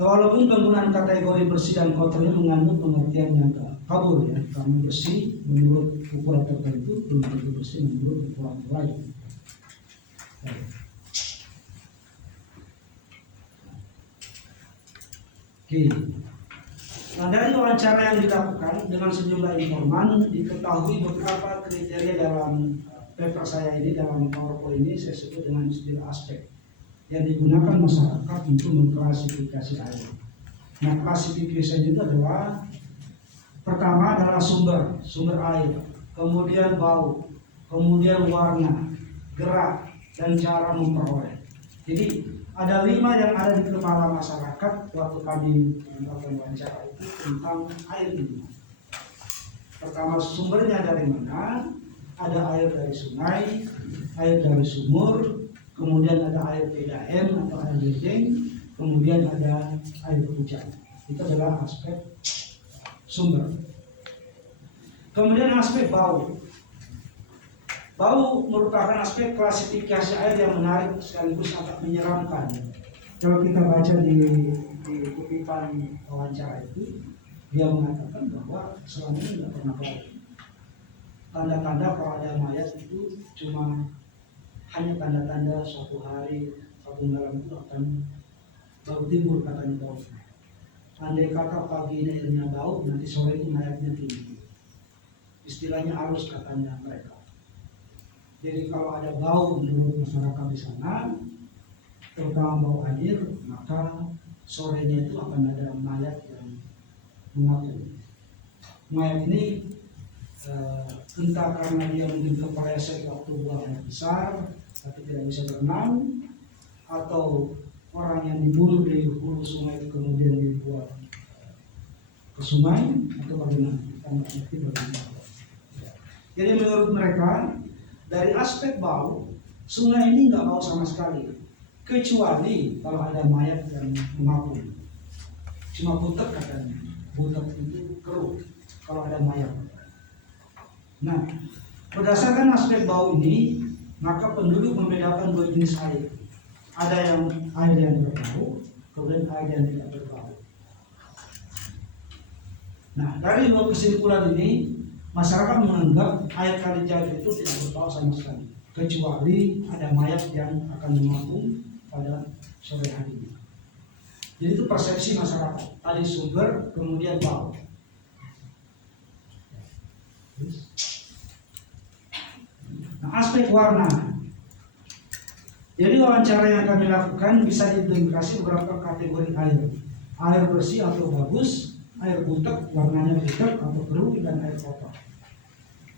Walaupun penggunaan kategori bersih dan kotornya mengandung pengertian yang kabur ya, karena bersih menurut ukuran tertentu belum tentu bersih menurut ukuran lain. Oke. Nah, dari wawancara yang dilakukan dengan sejumlah informan diketahui beberapa kriteria dalam paper saya ini, dalam PowerPoint ini saya sebut dengan istilah aspek yang digunakan masyarakat untuk mengklasifikasi air. Nah, klasifikasi itu adalah pertama adalah sumber air, kemudian bau, kemudian warna, gerak, dan cara memperoleh. Jadi ada 5 yang ada di kepala masyarakat waktu kami melakukan wawancara itu tentang air ini. Pertama, sumbernya dari mana? Ada air dari sungai, air dari sumur, kemudian ada air PDAM atau air ledeng, kemudian ada air hujan. Itu adalah aspek sumber. Kemudian aspek bau. Bau merupakan aspek klasifikasi air yang menarik sekaligus agak menyeramkan. Kalau kita baca di kutipan wawancara itu, Dia mengatakan bahwa selama ini tidak pernah bau. Tanda-tanda kalau ada mayat itu cuma hanya tanda-tanda suatu hari, suatu malam itu akan baru timbul katanya bau. Andai kata pagi ini airnya bau, nanti sore itu mayatnya tinggi. Istilahnya halus katanya mereka. Jadi kalau ada bau menurut masyarakat di sana, terutama bau air, maka sorenya itu akan ada mayat yang mengapung. Mayat ini entah karena dia mungkin kepleset waktu buang air besar, tapi tidak bisa berenang, atau orang yang dibunuh di hulu sungai itu kemudian dibuang ke sungai, atau bagaimana? Kita nggak ngerti bagaimana. Jadi menurut mereka, dari aspek bau, sungai ini nggak bau sama sekali, kecuali kalau ada mayat yang mengapung. Cuma butek katanya, butek itu keruh kalau ada mayat. Nah, berdasarkan aspek bau ini, maka penduduk membedakan dua jenis air. Ada yang air yang berbau, kemudian air yang tidak berbau. Nah, dari dua kesimpulan ini, masyarakat menganggap air Kali Jati itu tidak berbau sama sekali, kecuali ada mayat yang akan mengapung pada sore hari ini. Jadi itu persepsi masyarakat. Tadi sumber, kemudian bau. Nah, aspek warna. Jadi wawancara yang kami lakukan bisa diidentifikasi beberapa kategori air. Air bersih atau bagus, air butek, warnanya butek atau keruh, dan air kotor.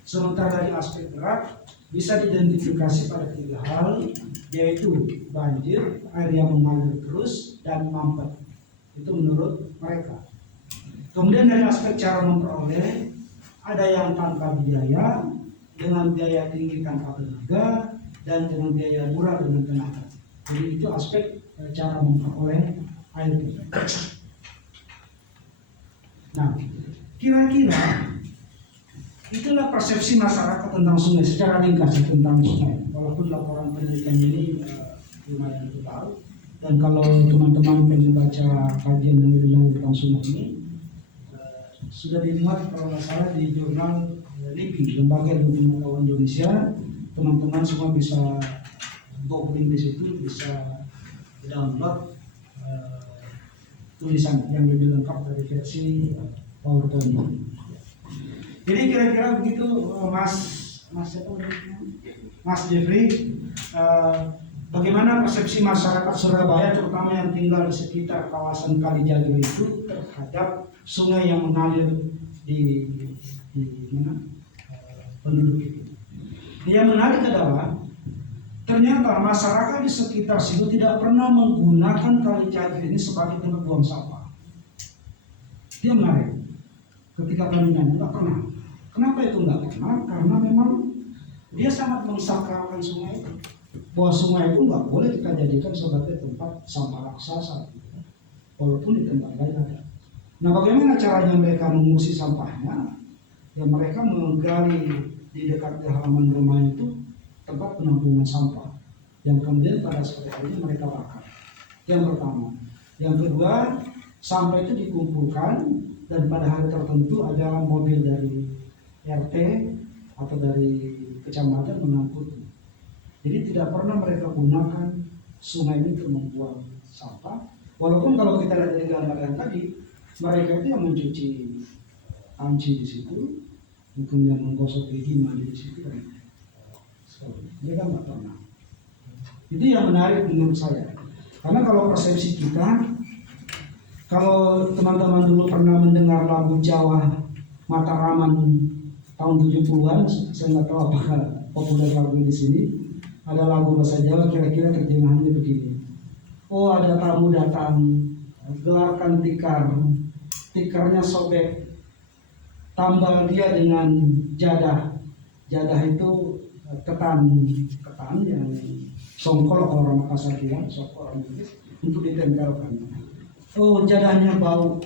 Sementara dari aspek berat bisa diidentifikasi pada tiga hal, yaitu banjir, air yang mengalir terus, dan mampet. Itu menurut mereka. Kemudian dari aspek cara memperoleh, ada yang tanpa biaya, dengan biaya tinggi tanpa tenaga, dan dengan biaya murah dengan tenaga. Jadi itu aspek cara memperoleh air kita. Nah, kira-kira itulah persepsi masyarakat tentang sungai secara ringkas tentang sungai. Walaupun laporan penelitian ini lumayan tebal, dan kalau teman-teman pengen baca kajian yang lebih lanjut tentang sungai ini, sudah dimuat kalau nggak salah di jurnal LIPI, Lembaga Ilmu Pengetahuan Indonesia. Teman-teman semua bisa googling di situ, bisa download tulisan yang lebih lengkap dari versi PowerPoint. Jadi kira-kira begitu, Mas Jeffrey, bagaimana persepsi masyarakat Surabaya, terutama yang tinggal di sekitar kawasan Kali Jati itu terhadap sungai yang mengalir di mana penduduk itu. Yang menarik adalah ternyata masyarakat di sekitar situ tidak pernah menggunakan Kali Jati ini sebagai tempat buang sampah. Dia menarik. Ketika kami nanya, nggak pernah. Kenapa itu nggak pernah? Karena memang dia sangat mensakralkan sungai itu. Bahwa sungai itu nggak boleh kita jadikan sebagai tempat sampah raksasa, walaupun di tempat lain ada. Nah, bagaimana caranya mereka mengusir sampahnya? Ya, mereka menggali di dekat halaman rumah itu tempat penampungan sampah, yang kemudian pada sore harinya mereka bakar. Yang pertama. Yang kedua, sampah itu dikumpulkan dan pada hari tertentu ada mobil dari RT atau dari kecamatan mengangkutnya. Jadi tidak pernah mereka gunakan sungai ini untuk membuang sampah. Walaupun kalau kita lihat dari gambar yang tadi, mereka itu yang mencuci panci di situ, mungkin yang menggosok gigi mandi di situ, dan mereka nggak pernah. Itu yang menarik menurut saya. Karena kalau persepsi kita, kalau teman-teman dulu pernah mendengar lagu Jawa Mataraman tahun 70-an, saya nggak tahu apakah populer lagu di sini. Ada lagu bahasa Jawa kira-kira terjemahannya begini. Oh, ada tamu datang, gelarkan tikar, tikarnya sobek, tambal dia dengan jadah. Jadah itu ketan yang songkol orang Makassar bilang, songkol orang Inggris, untuk ditempelkan. Oh, jadahnya bau.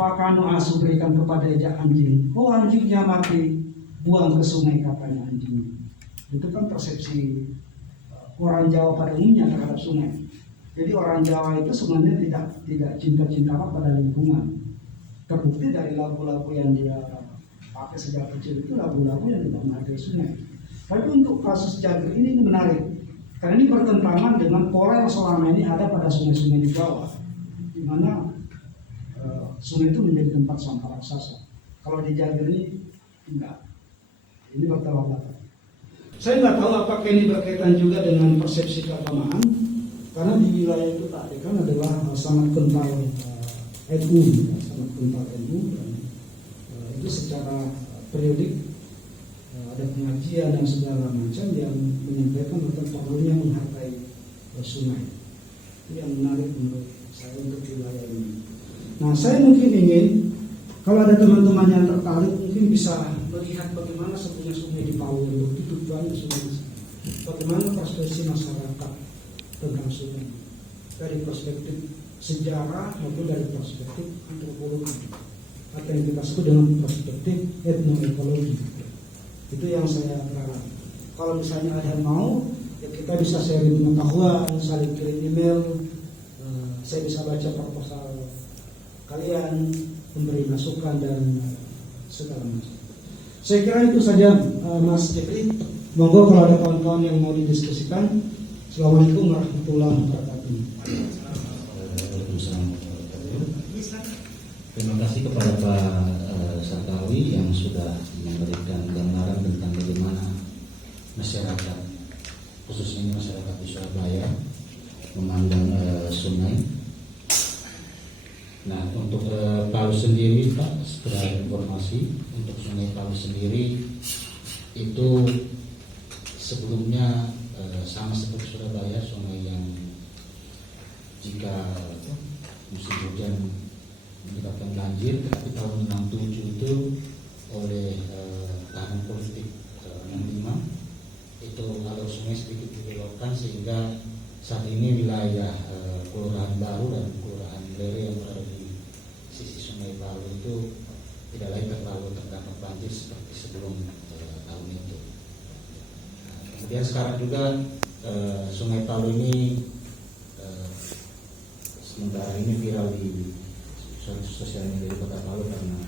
Pak Kanu asu berikan kepada ejak anjing. Oh, anjingnya mati, buang ke sungai katanya anjing. Itu kan persepsi orang Jawa pada umumnya terhadap sungai. Jadi orang Jawa itu sebenarnya tidak cinta-cinta pada lingkungan. Kebukti dari lagu-lagu yang dia pakai sejak kecil itu lagu-lagu yang tidak menghargai sungai. Tapi untuk kasus Jagir ini menarik, karena ini bertentangan dengan pola yang selama ini ada pada sungai-sungai di Jawa, di mana sungai itu menjadi tempat sampah raksasa. Kalau di Jagir ini enggak, ini bertolak belakang. Saya nggak tahu apakah ini berkaitan juga dengan persepsi keagamaan, karena di wilayah itu tadi kan adalah sangat kental NU, sangat kental NU, dan itu secara periodik ada pengajian dan segala macam yang menyampaikan tentang perlunya menghargai sungai. Itu yang menarik menurut saya untuk wilayah ini. Nah, saya mungkin ingin kalau ada teman-teman yang tertarik mungkin bisa melihat bagaimana sebetulnya sungai di Palu yang begitu banyak sungai. Bagaimana perspektif masyarakat tentang sungai dari perspektif sejarah maupun dari perspektif antropologi atau yang kita sebut dengan perspektif etnoekologi. Itu yang saya harap. Kalau misalnya ada yang mau, ya kita bisa sharing pengetahuan, saling kirim email, saya bisa baca proposal kalian, memberi masukan dan segala macam. Saya kira itu saja Mas Jeffrey. Monggo kalau ada kawan-kawan yang mau didiskusikan. Assalamualaikum warahmatullahi wabarakatuh. Terima kasih kepada Pak Sarkawi yang sudah memberikan gambaran tentang bagaimana masyarakat, khususnya masyarakat di Surabaya, memandang sungai. Nah, untuk Palu sendiri, Pak, setelah informasi untuk Sungai Palu sendiri itu sebelumnya sama seperti Surabaya, sungai yang jika musim hujan menyebabkan banjir, tetapi tahun 67 itu oleh tahanan politik 65 itu alur sungai sedikit dibelokkan sehingga saat ini wilayah Kelurahan Baru dan Kelurahan Lere yang berada di sisi Sungai Palu itu tidak lagi terlalu terdampak banjir seperti sebelum tahun itu. Kemudian sekarang juga Sungai Palu ini sementara ini viral di sosial media di Kota Palu karena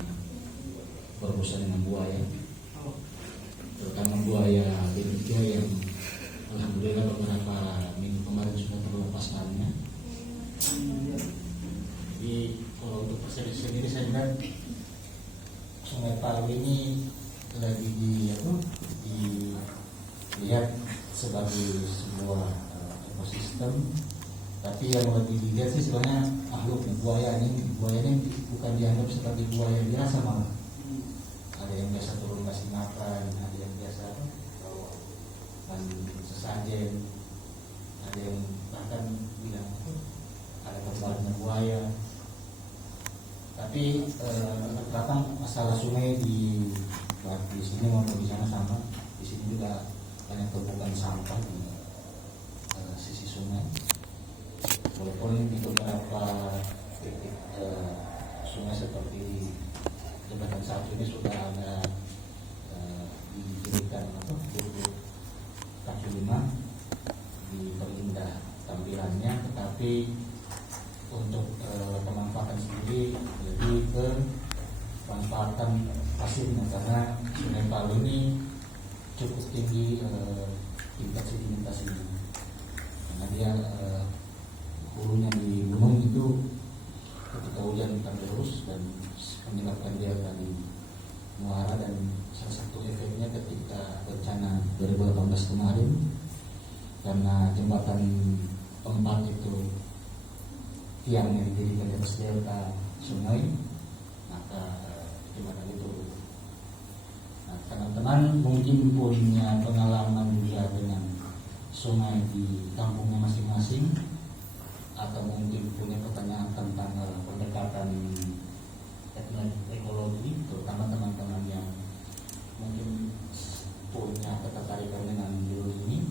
berurusan dengan buaya, terutama buaya Lidia yang alhamdulillah beberapa minggu kemarin sudah terlepaskannya. Jadi kalau untuk persepsi sendiri saya lihat Sungai Palu ini lagi dilihat sebagai sebuah ekosistem, tapi yang lebih dilihat sih sebenarnya buaya ini bukan dianggap sebagai buaya biasa, malah ada yang biasa turun kasih makan, ada yang biasa sesajen, ada yang bahkan bilang ada kembarannya buaya. Tapi belakang masalah sungai di sini maupun di sana sama, di sini juga banyak tumpukan sampah di sisi sungai. Walaupun di beberapa titik sungai seperti Jembatan Satu ini sudah ada diberikan kaki 5 diperindah tampilannya, tetapi untuk pemanfaatan sendiri lebih ke pemanfaatan pasirnya, karena Sungai Palu ini cukup tinggi tingkat sedimentasinya, karena dia hulunya di gunung itu ketika hujan bukan terus dan menyebabkan dia tadi muara, dan salah satu efeknya ketika bencana 2018 kemarin karena jembatan 4 itu tiangnya didirikan di atas delta sungai, maka jembatan itu. Nah, teman-teman mungkin punya pengalaman juga dengan sungai di kampungnya masing-masing, atau mungkin punya pertanyaan tentang pendekatan ekologi, terutama teman-teman yang mungkin punya ketertarikan dengan judul ini.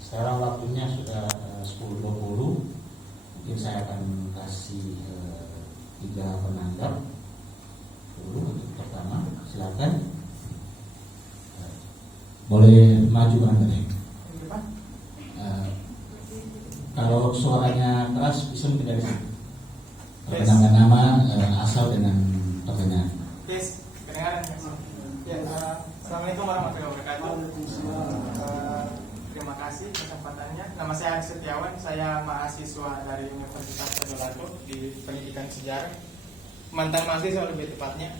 Sekarang waktunya sudah 10.20, mungkin saya akan kasih 3 penanggap dulu. Untuk pertama, silakan, boleh maju Anda. Kalau suaranya keras bisa tidak bisa. Perkenalkan nama, asal dengan di pendidikan sejarah, mantan mahasiswa lebih tepatnya.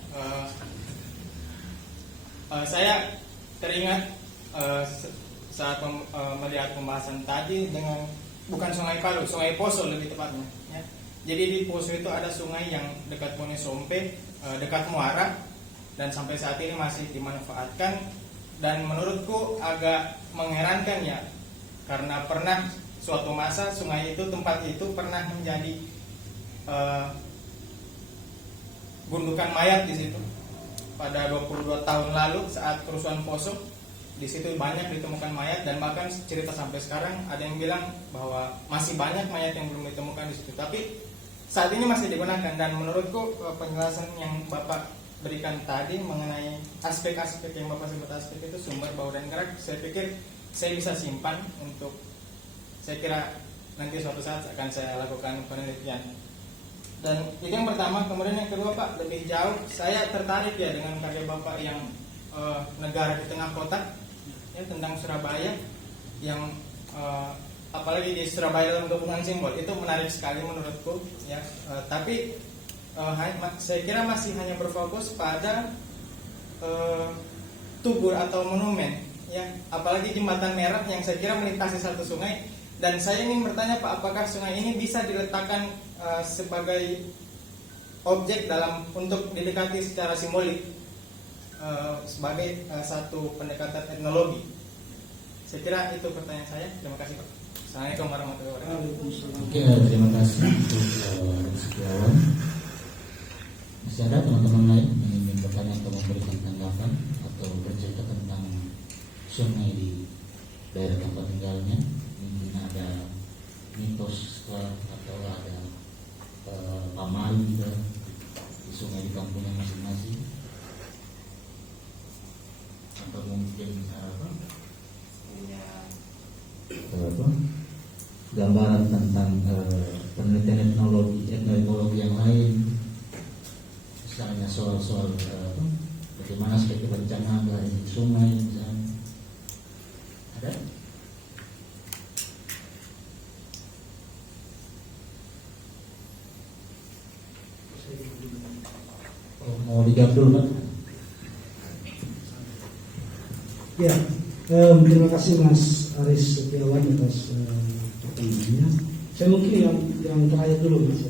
Saya teringat saat melihat pembahasan tadi dengan bukan Sungai Palu, Sungai Poso lebih tepatnya. Ya. Jadi di Poso itu ada sungai yang dekat Wonosompe, dekat Muara, dan sampai saat ini masih dimanfaatkan. Dan menurutku agak mengherankan ya, karena pernah suatu masa sungai itu, tempat itu pernah menjadi gundukan mayat di situ. Pada 22 tahun lalu saat kerusuhan Poso, di situ banyak ditemukan mayat, dan bahkan cerita sampai sekarang ada yang bilang bahwa masih banyak mayat yang belum ditemukan di situ. Tapi saat ini masih digunakan, dan menurutku penjelasan yang Bapak berikan tadi mengenai aspek-aspek yang Bapak sebut aspek itu, sumber, bau, dan gerak, saya pikir saya bisa simpan untuk, saya kira nanti suatu saat akan saya lakukan penelitian. Dan itu yang pertama. Kemudian yang kedua Pak, lebih jauh saya tertarik ya dengan karya Bapak yang negara di tengah kota, ya, tentang Surabaya, yang apalagi di Surabaya dalam dokumen simbol, itu menarik sekali menurutku ya. Tapi saya kira masih hanya berfokus pada tugur atau monumen ya, apalagi jembatan merah yang saya kira melintasi satu sungai. Dan saya ingin bertanya Pak, apakah sungai ini bisa diletakkan sebagai objek dalam untuk didekati secara simbolik, sebagai satu pendekatan etnologi? Saya kira itu pertanyaan saya. Terima kasih Pak. Assalamualaikum warahmatullahi wabarakatuh. Oke, terima kasih untuk Setiawan. Masih ada teman-teman lain yang ingin bertanya atau memberikan tanggapan atau bercerita tentang sungai di daerah tempat tinggalnya? Mungkin ada mitos atau ada pamalan juga di sungai di kampungnya masing-masing, atau mungkin punya gambaran tentang penelitian etnologi yang lain, misalnya soal bagaimana sebagai bencana dari sungai misalnya. Ada? Mau dijawab dulu Pak? Ya, terima kasih Mas Aris Setiawan atas pertanyaannya. Saya mungkin yang terakhir dulu Mas.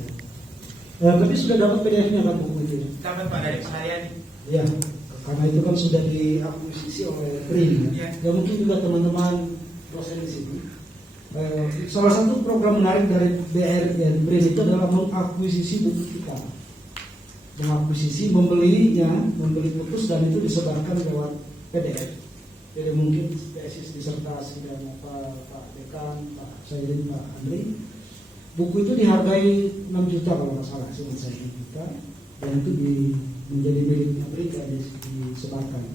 Tapi sudah dapat PDF-nya kan buku itu? Dapat Pak, dari saya. Ya, karena itu kan sudah diakuisisi oleh BRIN. Ya. Ya mungkin juga teman-teman dosen di sini. Salah satu program menarik dari BRI dan BRIN itu adalah mengakuisisi buku kita. Mengakuisisi, membeli putus, dan itu disebarkan lewat PDF. Jadi mungkin tesis disertasi dan Pak Dekan, Pak Sairin, Pak Andri. Buku itu dihargai 6 juta kalau nggak salah, seingat saya 6 juta, dan itu menjadi miliknya mereka disebarkan.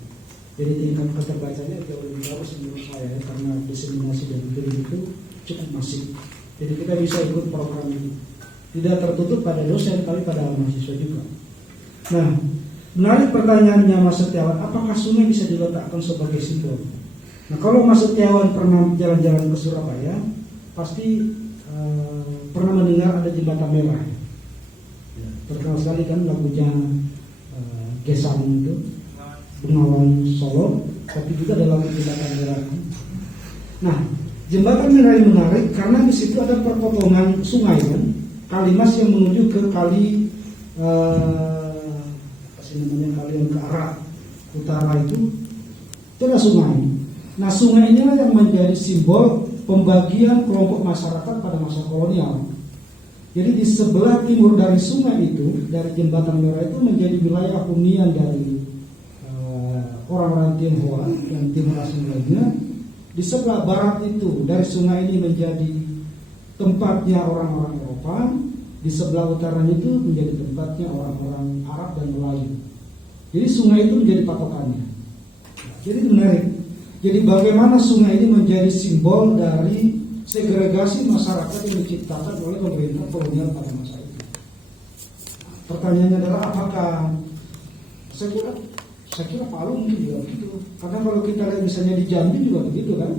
Jadi tingkat keterbacanya jauh lebih bagus menurut saya, karena diseminasi dan BRIN itu cukup masif. Jadi kita bisa ikut program ini. Tidak tertutup pada dosen, tapi pada mahasiswa juga. Nah, menarik pertanyaannya Mas Setiawan, apakah sungai bisa diletakkan sebagai simbol? Nah, kalau Mas Setiawan pernah jalan-jalan ke Surabaya, pasti pernah mendengar ada jembatan merah. Ya, terkenal sekali kan lagunya Gesang itu, Bengawan Solo, tapi juga dalam jembatan merah. Nah, jembatan merah ini menarik karena di situ ada perpotongan sungai kan, Kalimas yang menuju ke kali kali yang ke arah utara itu ada sungai. Nah, sungai inilah yang menjadi simbol pembagian kelompok masyarakat pada masa kolonial. Jadi di sebelah timur dari sungai itu, dari jembatan merah itu menjadi wilayah hunian dari orang-orang Tionghoa dan Timur Asing lainnya. Di sebelah barat itu dari sungai ini menjadi tempatnya orang-orang Eropa. Di sebelah utara itu menjadi tempatnya orang-orang Arab dan Melayu. Jadi sungai itu menjadi patokannya. Jadi itu menarik. Jadi bagaimana sungai ini menjadi simbol dari segregasi masyarakat yang diciptakan oleh pemerintah kolonial pada masa itu. Pertanyaannya adalah apakah saya kira Palu mungkin juga begitu. Karena kalau kita lihat misalnya di Jambi juga begitu kan.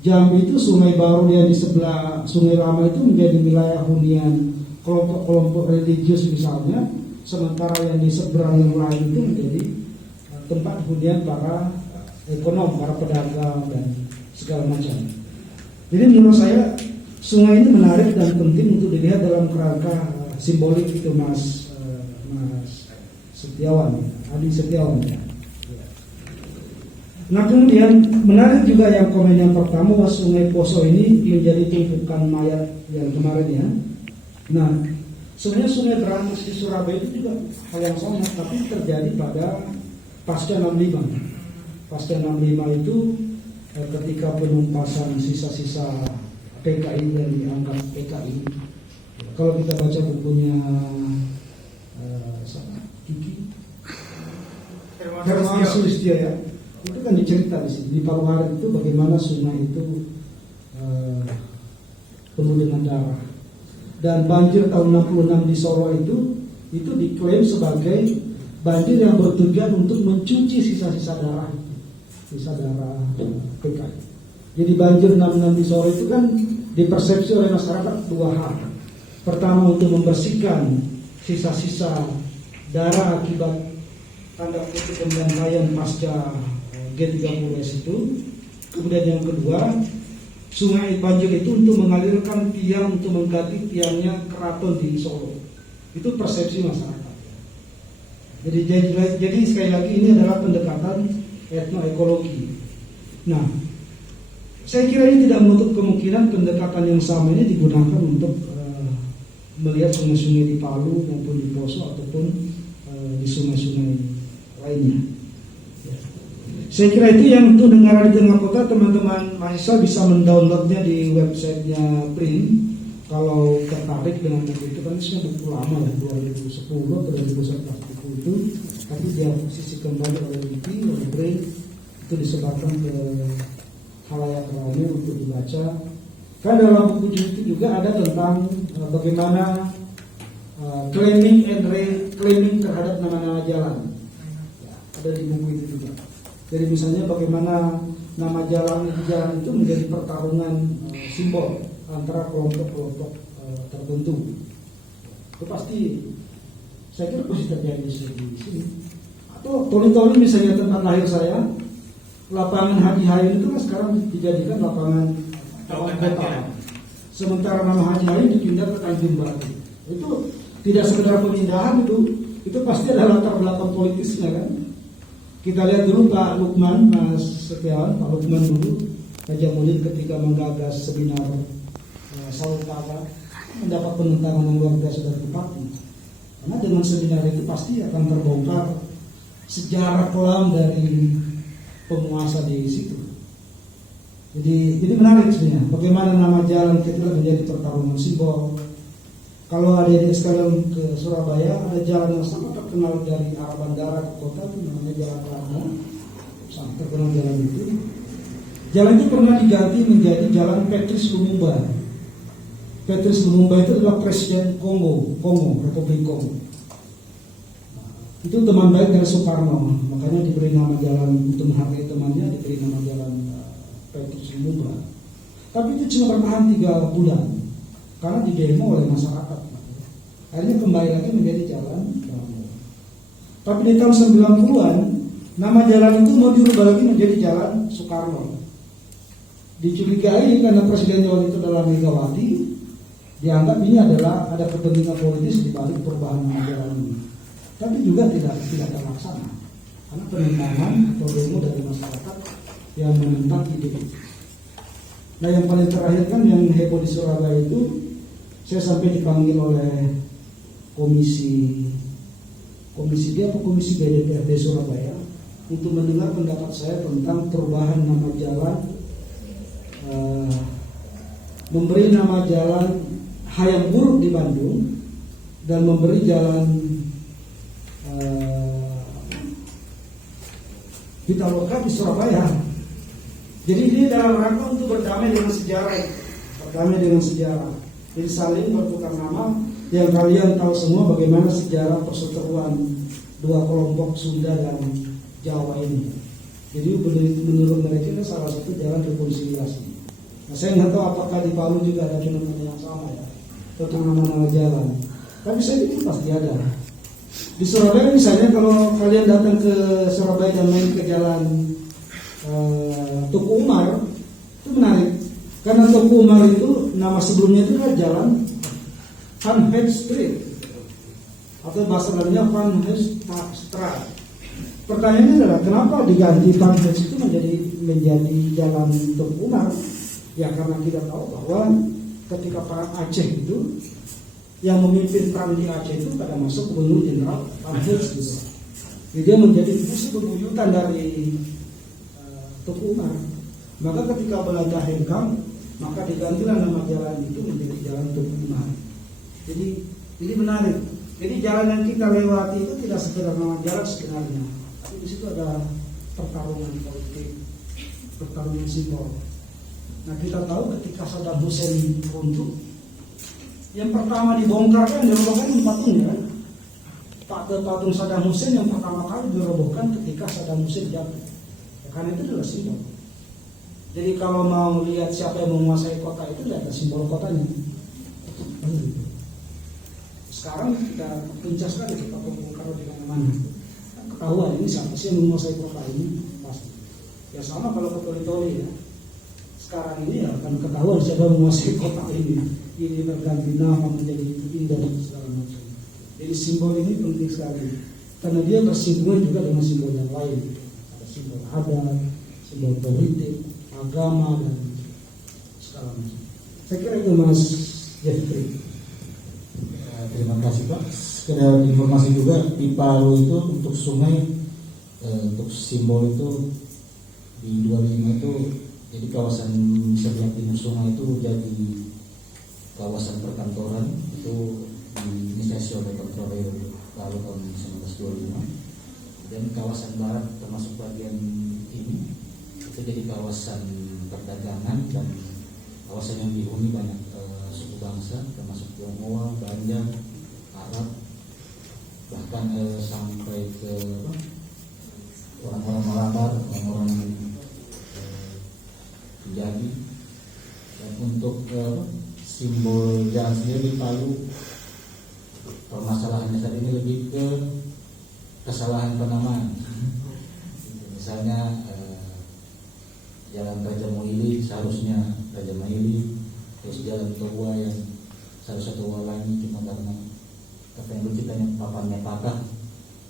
Jambi itu Sungai Baru yang di sebelah Sungai Lama itu menjadi wilayah hunian kelompok-kelompok religius misalnya, sementara yang di seberang yang lain itu menjadi tempat hunian para ekonom, para pedagang dan segala macam. Jadi menurut saya sungai ini menarik dan penting untuk dilihat dalam kerangka simbolik itu, Mas Setiawan, Adi Setiawan. Nah kemudian menarik juga yang komen yang pertama bahwa Sungai Poso ini menjadi tumpukan mayat yang kemarin ya. Nah sebenarnya Sungai Berantas di Surabaya itu juga hal yang sama, tapi terjadi pada pasca 65. Pasca 65 itu ketika penumpasan sisa-sisa PKI yang dianggap PKI. Kalau kita baca bukunya Kiki Hermawan Sulistyo ya, itu kan dicerita di sini di Paluarit itu bagaimana sungai itu penuh dengan darah, dan banjir tahun 66 di Solo itu diklaim sebagai banjir yang bertujuan untuk mencuci sisa-sisa darah PKI. Jadi banjir 66 di Solo itu kan dipersepsi oleh masyarakat dua hal. Pertama untuk membersihkan sisa-sisa darah akibat tanda kutip pembantaian pasca G30S itu. Kemudian yang kedua, sungai banjir itu untuk mengalirkan tiang untuk mengganti tiangnya keraton di Solo. Itu persepsi masyarakat. Jadi sekali lagi ini adalah pendekatan etnoekologi. Nah, saya kira ini tidak menutup kemungkinan pendekatan yang sama ini digunakan untuk melihat sungai-sungai di Palu maupun di Poso ataupun di sungai-sungai lainnya. Saya kira itu yang untuk negara di tengah kota, teman-teman mahasiswa bisa mendownloadnya di websitenya PRIN. Kalau tertarik dengan buku itu, kan ini buku lama ya, 2010 atau 2011 buku itu, tapi dia posisi kembali oleh LIPI, oleh BRIN, itu disebarkan ke halayak ramai untuk dibaca. Kan dalam buku itu juga ada tentang bagaimana claiming and reclaiming terhadap nama-nama jalan. Ya, ada di buku itu juga. Jadi misalnya bagaimana nama jalan itu menjadi pertarungan simbol antara kelompok-kelompok tertentu. Itu pasti saya kira pasti terjadi di sini. Atau toli-toli misalnya tempat lahir saya, lapangan Haji Hayun itu kan sekarang dijadikan lapangan kota. Sementara nama Haji Hayun dipindah ke Tanjung Batu. Itu tidak sekedar pemindahan, itu pasti ada latar belakang politisnya kan. Kita lihat dulu Pak Lukman, Mas Setiawan, Pak Lukman dulu Raja Mulid ketika menggagas seminar Sautara mendapat penentangan yang luar biasa dari bupati. Karena dengan seminar itu pasti akan terbongkar sejarah kelam dari penguasa di situ. Jadi menarik sebenarnya bagaimana nama jalan kita menjadi pertarungan simbol. Kalau adik-adik sekalian ke Surabaya, ada jalan yang sangat terkenal dari arah bandara ke kota, itu namanya Jalan Ratna. Sangat terkenal jalan itu. Jalan itu pernah diganti menjadi Jalan Patrice Lumumba. Patrice Lumumba itu adalah Presiden Kongo, Republik Kongo. Itu teman baik dari Soekarno, makanya diberi nama jalan untuk menghargai temannya, diberi nama jalan Patrice Lumumba. Tapi itu cuma bertahan 3 bulan karena didemo oleh masyarakat. Akhirnya kembali lagi menjadi Jalan Bambu. Tapi di tahun 90-an nama jalan itu mau dirubah lagi menjadi Jalan Soekarno. Dicurigai karena Presiden waktu itu adalah Megawati, dianggap ini adalah ada kepentingan politis di balik perubahan nama jalan ini. Tapi juga tidak terlaksana karena penentangan atau demo dari masyarakat yang menentang ide itu. Nah yang paling terakhir kan yang heboh di Surabaya itu, saya sampai dipanggil oleh komisi BDPRD Surabaya untuk mendengar pendapat saya tentang perubahan nama jalan, memberi nama jalan Hayam Buruk di Bandung dan memberi jalan Pitaloka di Surabaya. Jadi ini dalam rangka untuk berdamai dengan sejarah. Jadi saling bertukar nama. Yang kalian tahu semua bagaimana sejarah perseteruan dua kelompok Sunda dan Jawa ini. Jadi menurut mereka itu salah satu jalan rekonsiliasi. Nah, saya nggak tahu apakah di Palu juga ada fenomena yang sama ya. tentang nama-nama jalan. Tapi saya pikir pasti ada. Di Surabaya misalnya, kalau kalian datang ke Surabaya dan main ke jalan Tuku Umar, itu menarik. Karena Tuku Umar itu nama sebelumnya itu kan jalan Van Head Street, atau bahasa lainnya Van Head Straat. Pertanyaannya adalah kenapa diganti Van Head itu menjadi jalan Tuku Umar? Ya karena kita tahu bahwa ketika perang Aceh itu, yang memimpin perang di Aceh itu pada masa Gubernur Jenderal Van Hees gitu. Jadi dia menjadi pusat bebuyutan dari Tuku Umar. Maka ketika Belanda hengkang, maka digantilah nama jalan itu menjadi Jalan Tuku Umar. Jadi menarik. Jadi jalan yang kita lewati itu tidak sekedar nama jalan sebenarnya, tapi di situ ada pertarungan politik, pertarungan simbol. Nah kita tahu ketika Saddam Hussein runtuh, yang pertama dibongkar kan dirobohkan patungnya kan. Patung Saddam Hussein yang pertama kali dirobohkan ketika Saddam Hussein jatuh. Ya, karena itu adalah simbol. Jadi kalau mau lihat siapa yang menguasai kota itu, lihat simbol kotanya. Sekarang kita puncak sekali kita bongkar di mana-mana. Ketahuan ini siapa sih yang menguasai kota ini pasti. Ya sama kalau ke Toli-Toli ya. Sekarang ini ya akan ketahuan siapa yang menguasai kota ini. Ini berganti nama menjadi Indo segala macam. Jadi simbol ini penting sekali karena dia bersinggungan juga dengan simbol yang lain. Ada simbol adat, simbol politik, agama dan segala macam. Saya kira itu Mas Jeffrey. Terima kasih Pak. Sekedar informasi juga di Palu itu untuk sungai, untuk simbol itu di 25 itu, jadi kawasan sebelah timur sungai itu jadi kawasan perkantoran, itu diinisiasi oleh Kontroler Palu tahun 1925. Dan kawasan barat termasuk bagian ini itu jadi kawasan perdagangan dan kawasan yang dihuni banyak suku bangsa termasuk Tionghoa, Banjar, Arab, bahkan sampai ke orang-orang Malabar, orang-orang Jadi. Dan untuk simbol jalan sendiri di Palu, permasalahannya saat ini lebih ke kesalahan penamaan. Misalnya Jalan Raja Muili seharusnya Raja Maili, terus Jalan Towa yang seharusnya Towa lagi, cuma karena kepengen kita yang papannya patah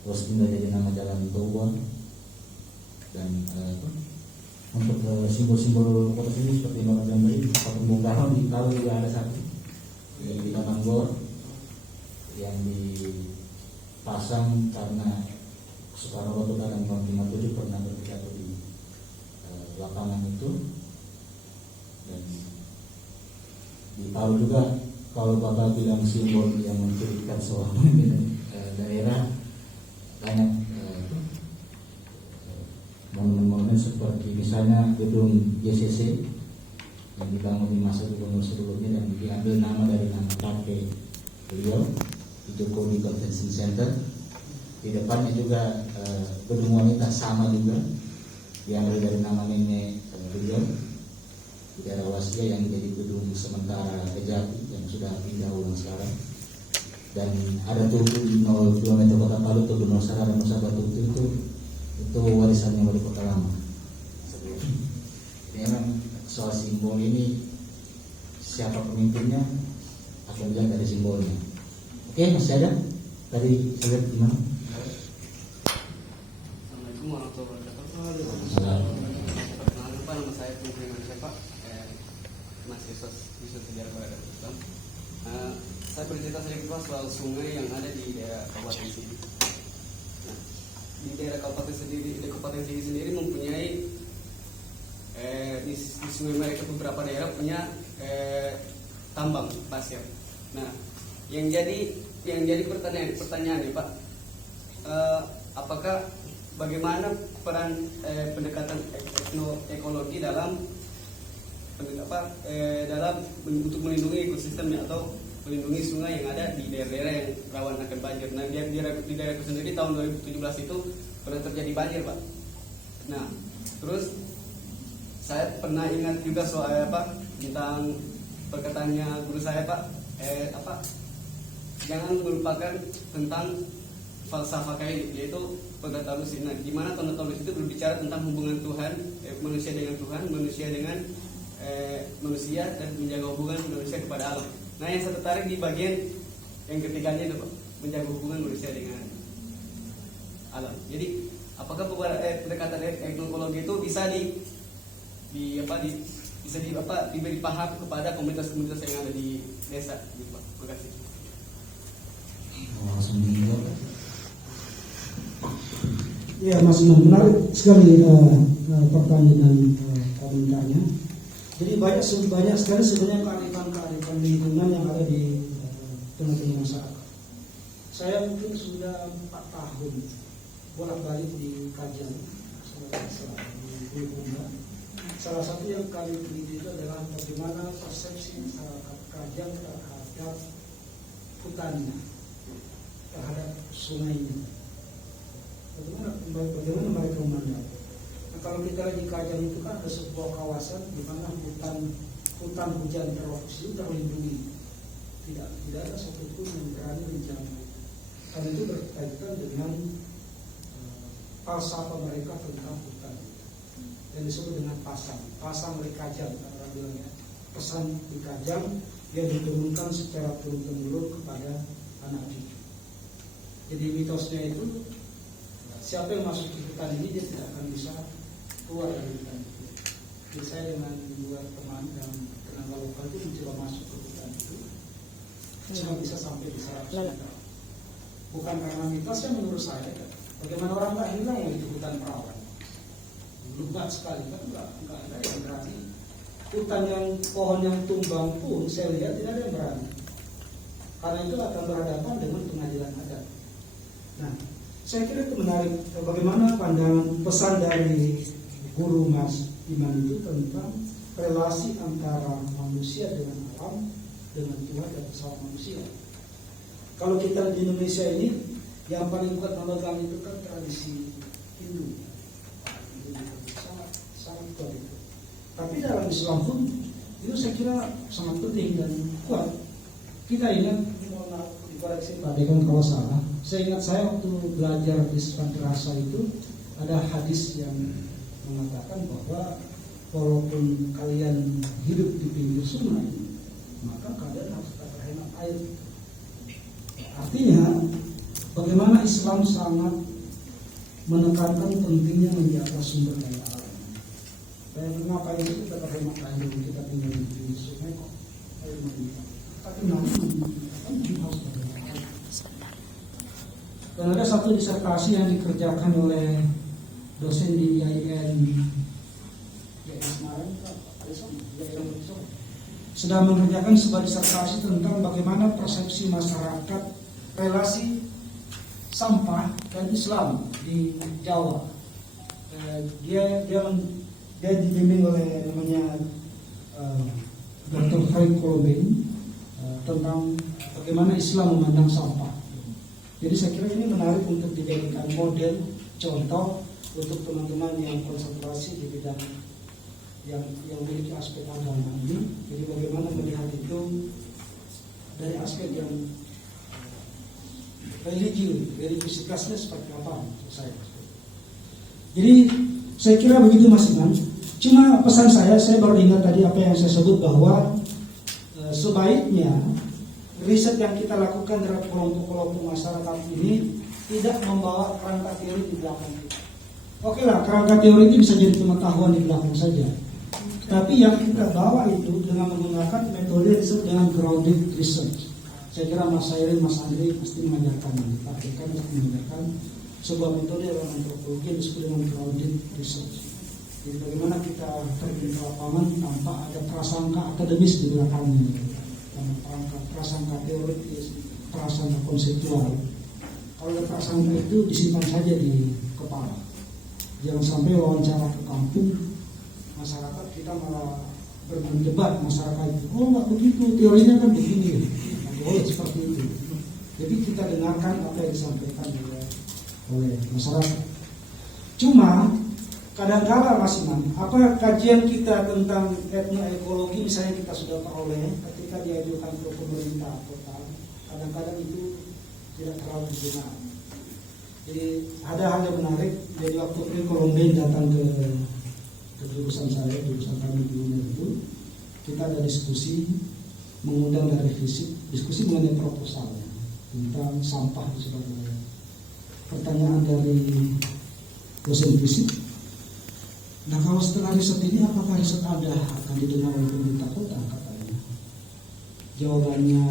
terus pindah jadi nama Jalan Towa. Dan untuk simbol-simbol kota ini seperti Bapak Jamri, patung Bung Karno di Palu juga ada satu di Tamanggor yang dipasang karena Soekarno Batu dalam tahun 57 pernah berpidato di lapangan itu. Dan di Palu juga kalau Bapak bilang simbol yang mencirikan seorang pemimpin daerah, banyak monumen-monumen seperti misalnya gedung JCC yang dibangun di masa gubernur sebelumnya dan diambil nama dari nama kakek beliau di Jokowi Convention Center. Di depannya juga gedung wanita sama juga diambil dari nama nenek beliau di daerah Wasia yang jadi gedung sementara Kejati yang sudah pindah ulang sekarang. Dan ada tugu di 0 km kota Palu, tugu Nusara dan Nusa Batu itu warisannya wali kota lama. Memang soal simbol ini siapa pemimpinnya akan dilihat dari simbolnya. Oke, masih ada? Tadi saya lihat gimana? Assalamualaikum warahmatullahi wabarakatuh. Perkenalkan nama saya Pungki Manusia Pak, mahasiswa sejarah Barat Islam. Saya bercerita sedikit Pak soal sungai yang ada di daerah Kabupaten Sigi. Di daerah Kabupaten Sigi sendiri mempunyai di Sungai Mereka beberapa daerah punya tambang pasir. Nah, yang jadi pertanyaan nih Pak, apakah bagaimana peran pendekatan ekologi dalam untuk melindungi ekosistemnya atau melindungi sungai yang ada di daerah-daerah yang rawan akan banjir. Nah, di daerahku sendiri tahun 2017 itu pernah terjadi banjir, Pak. Nah, terus saya pernah ingat juga soal tentang perkataannya guru saya, Pak, jangan melupakan tentang falsafah kain, yaitu Tonotalus ini. Di mana Tonotalus itu berbicara tentang hubungan Tuhan, manusia dengan Tuhan, manusia dengan manusia, dan menjaga hubungan manusia kepada alam. Nah, yang saya tertarik di bagian yang ketiganya itu, Pak, menjaga hubungan manusia dengan alam. Jadi, apakah pendekatan etnologi itu bisa diberi paham kepada komunitas-komunitas yang ada di desa, gitu, Pak? Terima kasih. Ya, Mas Imam, menarik sekali pertanyaan komentarnya. Jadi banyak sekali sebenarnya kearifan lingkungan yang ada di tengah-tengah masyarakat. Saya mungkin sudah 4 tahun bolak-balik di kajian di Bunda. Salah satu yang kami teliti itu adalah bagaimana persepsi masyarakat kajian terhadap hutannya, terhadap sungainya. Bagaimana mereka memandang? Nah, kalau kita lagi kajian itu kan ada sebuah kawasan di mana hutan hujan tropis itu terlindungi, tidak ada satupun yang berani menjamah. Karena itu berkaitan dengan falsafah mereka tentang hutan yang disebut dengan pasang rekajam. Orang bilangnya pesan rekajam yang diturunkan secara turun-temurun kepada anak cucu. Jadi mitosnya itu, siapa yang masuk ke hutan ini dia tidak akan bisa keluar dari hutan itu. Jadi saya dengan dua teman dan tenaga lokal itu mencoba masuk ke hutan itu, cuma bisa sampai di 100 meter. Bukan karena mitosnya, menurut saya, bagaimana orang nggak hilang yang itu hutan perawan, lebat sekali, kan nggak ada yang berani. Hutan yang pohon yang tumbang pun saya lihat tidak ada yang berani. Karena itu akan berhadapan dengan pengadilan adat. Nah, saya kira itu menarik bagaimana pandangan pesan dari guru Mas Iman itu tentang relasi antara manusia dengan alam, dengan Tuhan dan sesama manusia. Kalau kita di Indonesia ini yang paling kuat memegang itu kan tradisi Hindu, sangat kuat itu. Tapi dalam Islam pun itu saya kira sangat penting dan kuat. Kita ingat, dikoreksi Pak Dekan kalau salah, saya ingat saya waktu belajar di Madrasah itu ada hadis yang mengatakan bahwa walaupun kalian hidup di pinggir sungai, maka kalian harus tetap berhemat air. Artinya bagaimana Islam sangat menekankan pentingnya menjaga sumber daya alam. Dan ngapain itu kita berhemat air, kita tinggal di pinggir sungai kok air melimpah. Tapi nanti kan kita harus berhemat air. Dan ada satu disertasi yang dikerjakan oleh dosen di IAIN sedang mengerjakan sebuah disertasi tentang bagaimana persepsi masyarakat relasi sampah dan Islam di Jawa. Dia dibimbing oleh namanya Dr. Frank Colbain tentang bagaimana Islam memandang sampah. Jadi saya kira ini menarik untuk dijadikan model contoh untuk teman-teman yang konsentrasi di bidang yang memiliki aspek agama ini. Jadi bagaimana melihat itu dari aspek yang religiusitasnya seperti apa saya. Jadi saya kira begitu Mas Iman. Cuma pesan saya baru ingat tadi apa yang saya sebut bahwa sebaiknya riset yang kita lakukan terhadap kelompok-kelompok masyarakat ini tidak membawa kerangka teori di belakang kita. Oke lah, kerangka teori itu bisa jadi pengetahuan di belakang saja. Tapi yang kita bawa itu dengan menggunakan metode yang disebut dengan grounded research. Saya kira Mas Sairin, Mas Andri pasti mengajarkan ini. Pak Dekan pasti mengajarkan sebuah metode dalam antropologi yang disebut dengan grounded research. Jadi bagaimana kita terjun ke lapangan tanpa ada prasangka akademis di belakangnya, tanpa prasangka teoritis, prasangka konseptual. Kalau ada prasangka itu disimpan saja di kepala. Jangan sampai wawancara ke kampung masyarakat kita malah berdebat masyarakat itu. Oh nggak begitu, teorinya kan begini. Boleh seperti itu. Jadi kita dengarkan apa yang disampaikan oleh masyarakat. Cuma kadang-kala Mas Imam, apa kajian kita tentang etnoekologi misalnya kita sudah peroleh ketika diajukan ke pemerintah kota, kadang-kadang itu tidak terlalu digunakan. Jadi ada hal yang menarik. Jadi waktu Colombia datang ke jurusan saya, jurusan kami di UNER itu, kita ada diskusi, mengundang dari fisik, diskusi mengenai proposal tentang sampah di Surabaya. Pertanyaan dari dosen fisik, nah kalau setelah riset ini apakah riset Anda akan didengar oleh pemerintah kota, katanya. Jawabannya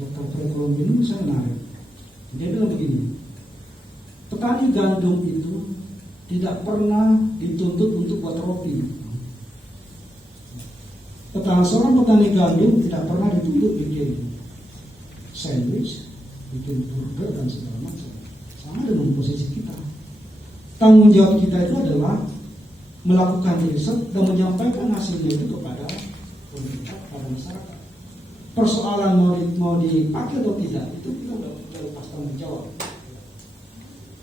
Dr. Colombia ini saya menarik. Dia bilang begini, petani gandum itu tidak pernah dituntut untuk buat roti. Seorang petani gandum tidak pernah dituntut bikin sandwich, bikin burger dan segala macam. Sama dengan posisi kita. Tanggung jawab kita itu adalah melakukan riset dan menyampaikan hasilnya itu kepada pemerintah, kepada masyarakat. Persoalan mau dipakai atau tidak itu kita udah lepas tanggung jawab.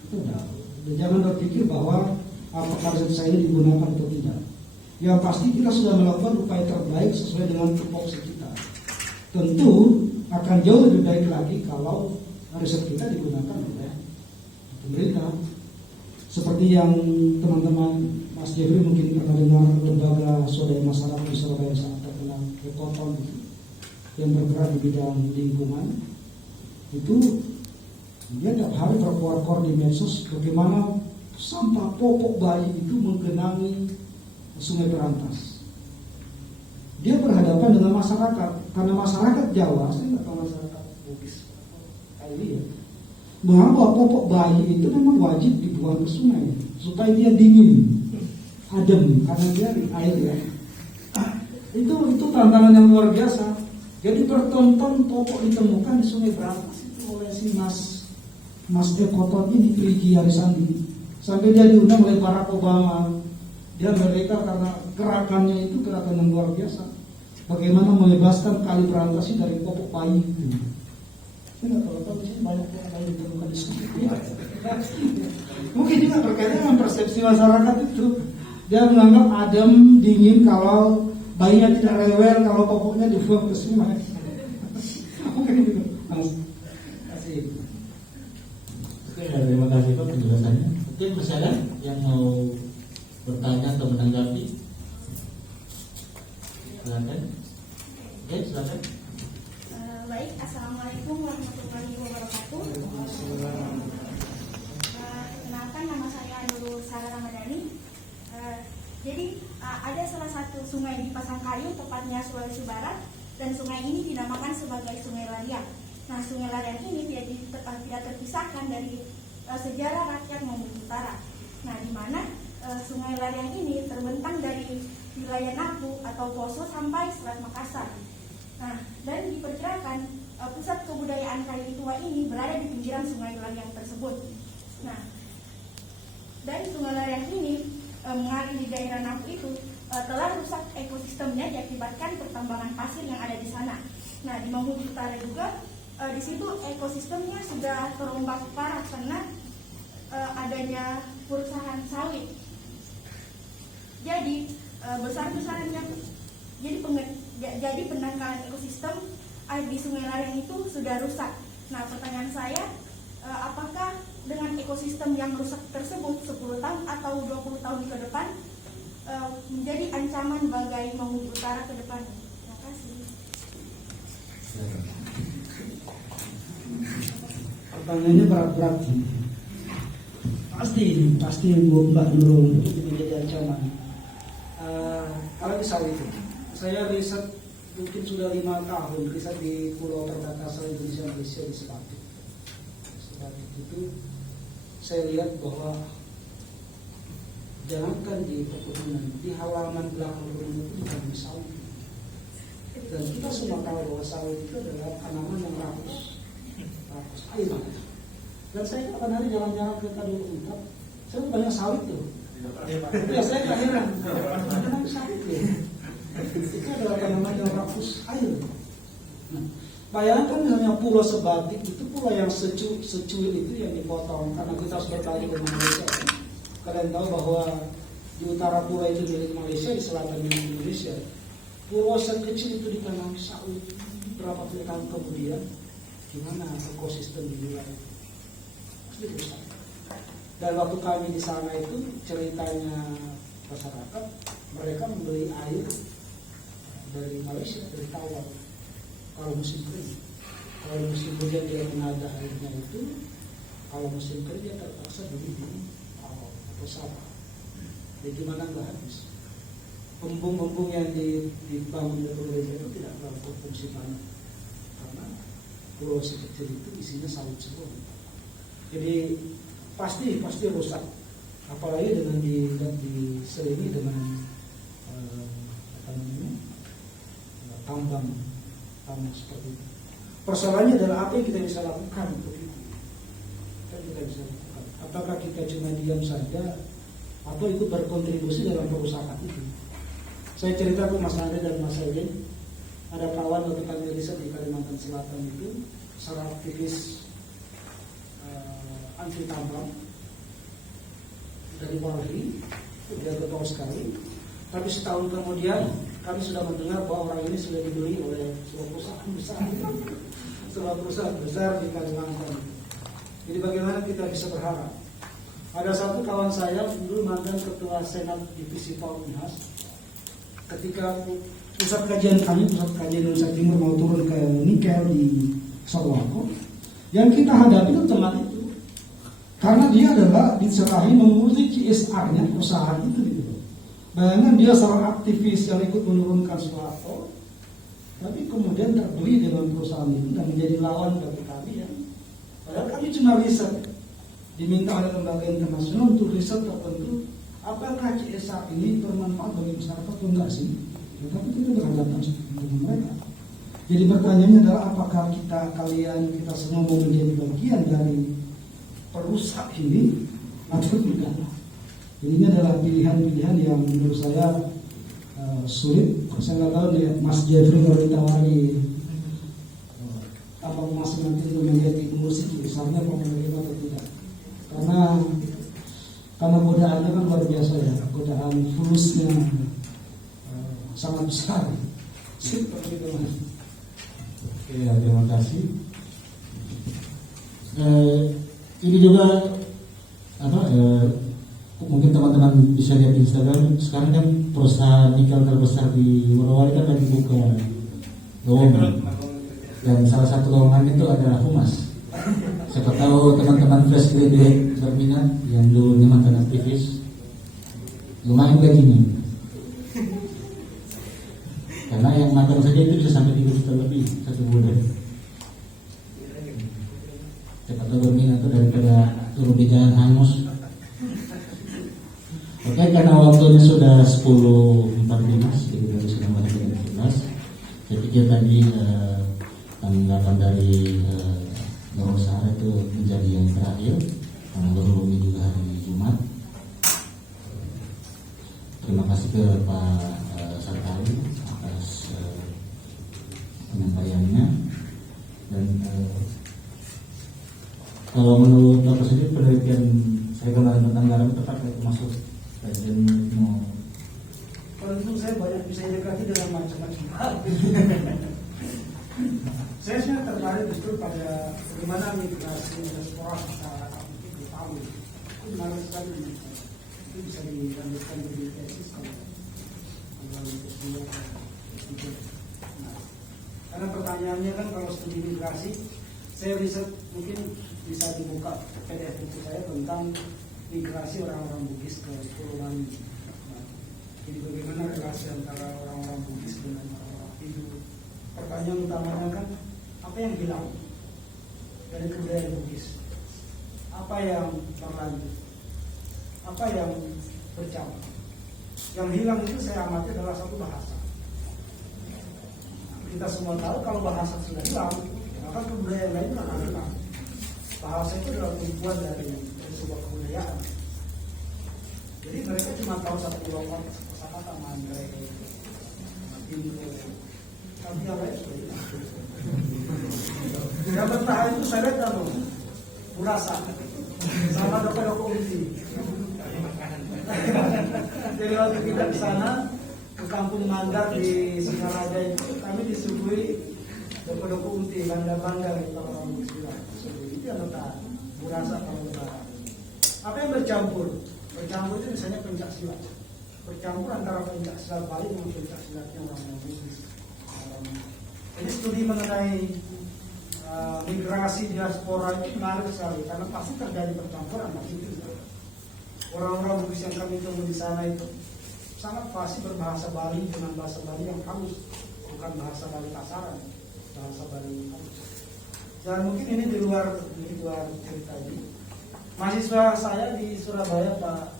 Itu udah. Jangan berpikir bahwa apakah riset saya ini digunakan atau tidak. Yang pasti kita sudah melakukan upaya terbaik sesuai dengan tupoksi kita. Tentu akan jauh lebih baik lagi kalau riset kita digunakan oleh pemerintah. Seperti yang teman-teman Mas Jeffrey mungkin pernah dengar lembaga swadaya masyarakat di Surabaya saat terkenal Ekoton yang bergerak di bidang lingkungan, itu dia tiap hari berkuar-kuar di medsos bagaimana sampah popok bayi itu menggenangi Sungai Berantas. Dia berhadapan dengan masyarakat, karena masyarakat Jawa, saya nggak tahu masyarakat Bugis kali ya, bahwa popok bayi itu memang wajib dibuang ke sungai supaya dia dingin, adem, karena dia air ya. Itu tantangan yang luar biasa. Jadi bertonton popok ditemukan di Sungai Berantas itu oleh si Mas Ekoton ini, Riki Arisandi, sampai dia diundang oleh Barack Obama. Dia mereka karena gerakannya itu gerakan yang luar biasa. Bagaimana membebaskan Kali Berantas ini dari popok bayi itu. Saya nggak tahu di sini banyak yang lain ditemukan di sini. Mungkin juga berkaitan dengan persepsi masyarakat itu. Dia menganggap adem, dingin kalau bayinya tidak rewel, kalau popoknya dibuang ke sungai. Mungkin itu. Terima kasih. Oke, terima kasih Pak penjelasannya. Mungkin masih ada yang mau bertanya atau menanggapi? Silakan. Oke, silakan. Baik, assalamualaikum warahmatullahi wabarakatuh. Kenalkan, nama saya Nurul Sarah Ramadhani. Jadi ada salah satu sungai di Pasangkayu, tepatnya Sulawesi Barat, dan sungai ini dinamakan sebagai Sungai Lariang. Nah, Sungai Lariang ini tidak terpisahkan dari sejarah rakyat Mamuju Utara. Nah, di mana Sungai Lariang ini terbentang dari wilayah Napu atau Poso sampai Selat Makassar. Nah, dan diperkirakan pusat kebudayaan kayu tua ini berada di pinggiran Sungai Lariang tersebut. Nah, dari Sungai Lariang ini mengalir di daerah Napu itu telah rusak ekosistemnya diakibatkan pertambangan pasir yang ada di sana. Nah, di Mamuju Utara juga di situ ekosistemnya sudah terombak parah karena adanya perusahaan sawit. Jadi besar-besarannya jadi penangkalan ekosistem air di Sungai Lariang itu sudah rusak. Nah, pertanyaan saya, apakah dengan ekosistem yang rusak tersebut 10 tahun atau 20 tahun ke depan menjadi ancaman bagi Mamuju Utara ke depan? Terima kasih. Pertanyaannya berat-berat. Pasti Mbak Nurul itu menjadi ancaman. Kalau di sawit itu, saya riset mungkin sudah 5 tahun riset di Pulau Perbatasan Indonesia Malaysia di Sebatik. Sebatik itu saya lihat bahwa jangankan di perkebunan, di halaman belakang rumah itu bukan sawit. Dan kita semua tahu bahwa sawit itu adalah tanaman yang rakus air. Dan saya akan hari jalan-jalan ke Kadul Untab, saya banyak sawit tuh. Ya, saya tak heran. Kenapa sawit ya? Itu adalah tanaman yang rakus air. Nah, bayangkan misalnya Pulau Sebatik itu pulau yang secuil itu yang dipotong karena kita harus bertanya dengan Malaysia. Kalian tahu bahwa di utara pulau itu milik Malaysia, di selatan milik Indonesia. Pulau kecil itu ditanam sawit berapa puluh tahun kemudian, gimana ekosistem di wilayah pasti rusak. Dan waktu kami di sana itu ceritanya masyarakat, mereka membeli air dari Malaysia, dari tawar kalau musim kering. Kalau musim hujan dia menada airnya itu, kalau musim kering dia terpaksa beli di atau sawah. Jadi gimana nggak habis. Embung-embung yang dibangun oleh gereja itu tidak terlalu berfungsi banyak karena pulau sekecil itu isinya sawit semua. Jadi pasti rusak. Apalagi dengan diselingi dengan tambang seperti itu. Persoalannya adalah apa yang kita bisa lakukan untuk itu. Kita bisa lakukan. Apakah kita cuma diam saja atau ikut berkontribusi dalam perusahaan itu? Saya cerita ke Mas Andre dan Mas Elin, ada kawan waktu kami riset di Kalimantan Selatan itu, seorang aktivis anti tambang dari Walhi, dia getol sekali. Tapi setahun kemudian kami sudah mendengar bahwa orang ini sudah dibeli oleh sebuah perusahaan besar di Kalimantan. Jadi bagaimana kita bisa berharap? Ada satu kawan saya dulu mantan ketua Senat Divisi Unhas. Ketika pusat kajian Indonesia Timur mau turun ke nikel di Sorowako, yang kita hadapi itu tempat itu, karena dia adalah diserahi mengurusi CSR-nya perusahaan itu gitu. Bayangkan dia seorang aktivis yang ikut menurunkan Soeharto, tapi kemudian terbeli dengan perusahaan itu dan menjadi lawan bagi kami ya. Padahal kami cuma riset, diminta oleh lembaga internasional untuk riset tertentu. Apakah CSR ini bermanfaat bagi masyarakat atau enggak sih? Tetapi kita berhadapan dengan mereka. Jadi pertanyaannya adalah apakah kita semua mau menjadi bagian dari perusak ini atau tidak? Jadi ini adalah pilihan-pilihan yang menurut saya sulit. Saya nggak tahu nih Mas Jeffrey kalau ditawari tambang emas nanti untuk menjadi musik besarnya mau menerima atau tidak? Karena godaannya kan luar biasa ya, godaan fulusnya sangat besar. Seperti itu Mas. Oke, terima kasih. Ini juga mungkin teman-teman bisa lihat di Instagram. Sekarang kan perusahaan nikel terbesar di Morowali kan lagi buka lowongan, dan salah satu lowongan itu adalah humas. Siapa tahu teman-teman fresh graduate berminat yang dulunya mantan aktivis, lumayan gajinya. Karena yang magang saja itu bisa sampai 3 juta lebih satu bulan. Siapa tahu berminat itu daripada turun di jalan hangus. Oke, karena waktunya sudah 10.45, jadi baru sudah mulai jam 11. Saya pikir tadi tanggapan dari Nur Sahara itu menjadi yang terakhir, karena berhubungi juga hari Jumat. Terima kasih ke Pak Sarkali atas penyampaiannya. Dan kalau menurut Bapak sendiri penelitian saya kemarin tentang garam tepat masuk kajian mau. Kalau itu saya banyak bisa dekati dengan macam-macam hal. Saya sangat tertarik justru pada bagaimana migrasi diaspora masyarakat itu ditahu. Itu menarik sekali. Itu bisa dilanjutkan di tesis kalau semua. Nah, karena pertanyaannya kan kalau studi migrasi, saya riset mungkin bisa dibuka PDF itu saya tentang migrasi orang-orang Bugis ke Pulau Bali. Nah, jadi bagaimana relasi antara orang-orang Bugis dengan orang-orang Hindu? Pertanyaan utamanya kan apa yang hilang dari kebudayaan Bugis? Apa yang berlanjut? Apa yang bercabang? Yang hilang itu saya amati adalah satu bahasa. Kita semua tahu kalau bahasa sudah hilang, maka kebudayaan lain akan hilang. Bahasa itu adalah tumpuan dari sebuah kebudayaan. Jadi mereka cuma tahu satu kelompok kosakata Mandai, Pintu, tapi yang lain sudah hilang. Yang bertahan itu saya lihat Burasa sama Doko Unti. waktu kita ke sana ke Kampung Manggar di Singaraja itu kami disuguhi doko-doko unti, bangga-bangga gitu kalau orang Bugis bilang. Itu yang letak, berasa kalau lebaran. Apa yang bercampur? Bercampur itu misalnya pencak silat. Bercampur antara pencak silat Bali dengan pencak silatnya orang Bugis. Jadi studi mengenai migrasi diaspora itu menarik sekali karena pasti terjadi percampuran pasti itu. Orang-orang Bugis yang kami temui di sana itu sangat fasih berbahasa Bali dengan bahasa Bali yang halus, bukan bahasa Bali pasaran, bahasa Bali halus. Dan mungkin ini di luar cerita ini. Mahasiswa saya di Surabaya, Pak,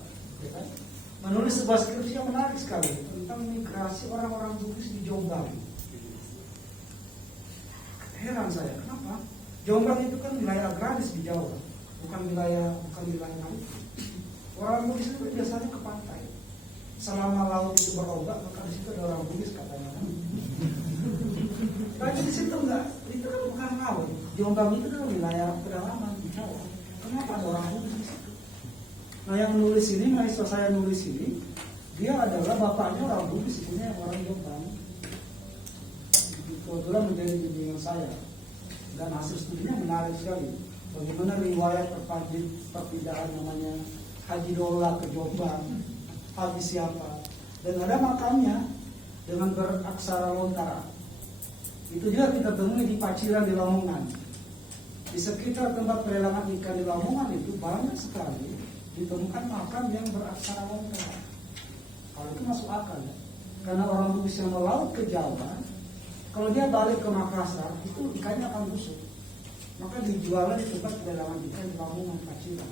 menulis sebuah skripsi yang menarik sekali tentang migrasi orang-orang Bugis di Jombang. Heran saya, kenapa? Jombang itu kan wilayah agraris di Jawa, bukan wilayah laut. Orang Bugis itu biasanya ke pantai. Selama laut itu berombak, maka di situ ada orang Bugis katanya. Tapi di situ enggak, itu kan bukan laut. Jombang itu kan wilayah pedalaman di Jawa. Kenapa ada orang Bugis di situ? Nah yang nulis ini, mahasiswa saya nulis ini, dia adalah bapaknya orang Bugis, ibunya orang Jombang. Kebetulan menjadi bimbingan saya. Dan hasil studinya menarik sekali. Bagaimana riwayat perpindahan namanya Haji Dola ke Jombang, Haji siapa, dan ada makamnya dengan beraksara Lontara. Itu juga kita temui di Paciran di Lamongan. Di sekitar tempat pelelangan ikan di Lamongan itu banyak sekali ditemukan makam yang beraksara Lontara. Kalau itu masuk akal ya, karena orang Bugis yang melaut ke Jawa, kalau dia balik ke Makassar itu ikannya akan busuk. Maka dijual di tempat pelelangan ikan di Lamongan Paciran.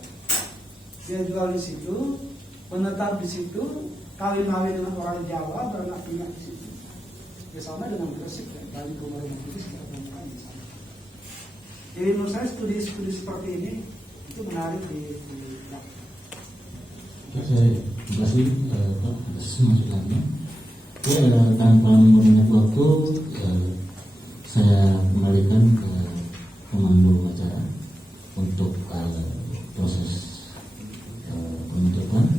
Dia jual di situ, menetap di situ, kawin-kawin dengan orang Jawa, beranak pinak di situ. Ya sama dengan Gresik ya, dari rumah-rumah Bugis kita temukan di sana. Jadi menurut saya studi seperti ini itu menarik di Terima kasih Pak atas masukannya. Tanpa membanyak waktu, saya kembalikan ke pemandu acara untuk proses penutupan.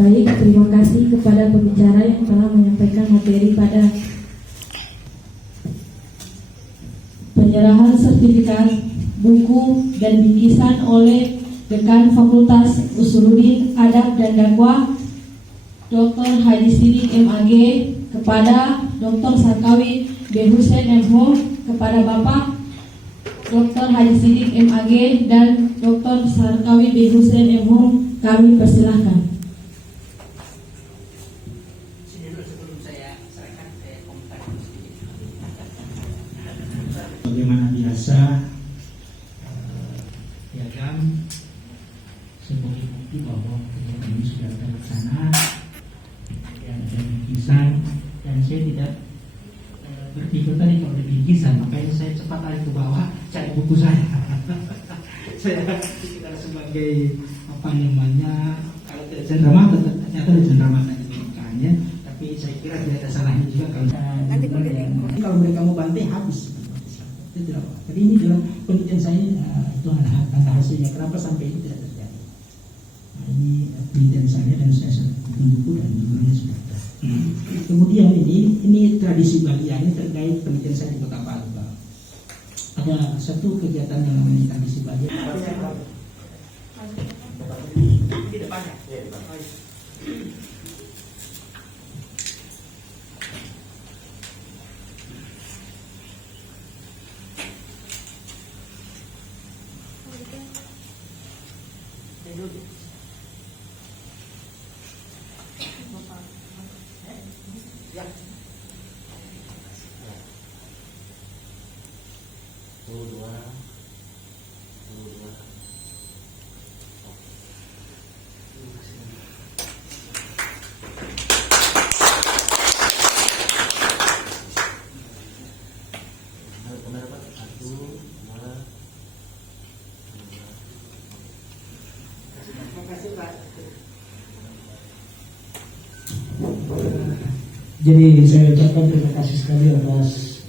Baik, terima kasih kepada pembicara yang telah menyampaikan materi pada penyerahan sertifikat buku dan bingkisan oleh Dekan Fakultas Usuluddin Adab dan Dakwah Dr. Haji Sidik MAG kepada Dr. Sarkawi B. Hussein MH, kepada Bapak Dr. Haji Sidik MAG dan Dr. Sarkawi B. Hussein MH kami persilahkan. Bagaimana biasa piagam sebagai bukti bahwa kegiatan ini sudah terlaksana, dan ada bingkisan, dan saya tidak berpikir tadi kalau ada bingkisan, makanya saya cepat lari ke bawah cari buku saya. Saya tidak sebagai apa namanya, kalau tidak cenderamata, ternyata ada cenderamata di belakangnya, tapi saya kira tidak ada salahnya juga kalau mereka mau bantai habis. Itu tidak apa. Tapi ini dalam penelitian saya itu ada hasilnya. Kenapa sampai ini tidak terjadi? Nah, ini penelitian saya dan saya sudah bikin buku dan judulnya sudah ada. Kemudian ini tradisi Bali ini terkait penelitian saya di Kota Palu. Ada satu kegiatan yang namanya tradisi Bali. Di depannya. Jadi saya ucapkan terima kasih sekali atas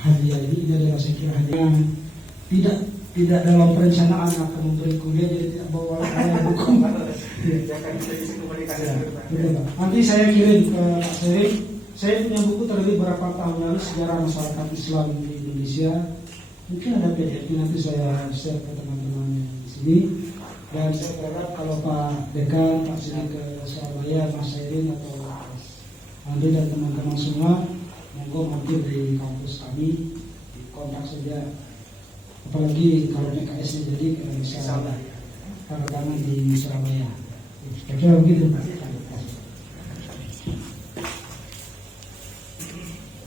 hadiah ini. Ini adalah saya kira hadiah tidak dalam perencanaan akan memberi kuliah, jadi tidak bawa buku. Nanti saya kirim ke Pak Seri. Saya punya buku terlebih berapa tahun lalu sejarah masyarakat Islam di Indonesia. Mungkin ada PDF nanti saya share ke teman-teman di sini. Dan saya berharap kalau Pak Dekan, Pak Seri ke Surabaya, Mas Seri atau Andi dan teman-teman semua, monggo mampir di kampus kami, kontak saja. Apalagi kalau PKS-nya jadi kita bisa tanda tangan di Surabaya. Kira-kira begitu Pak.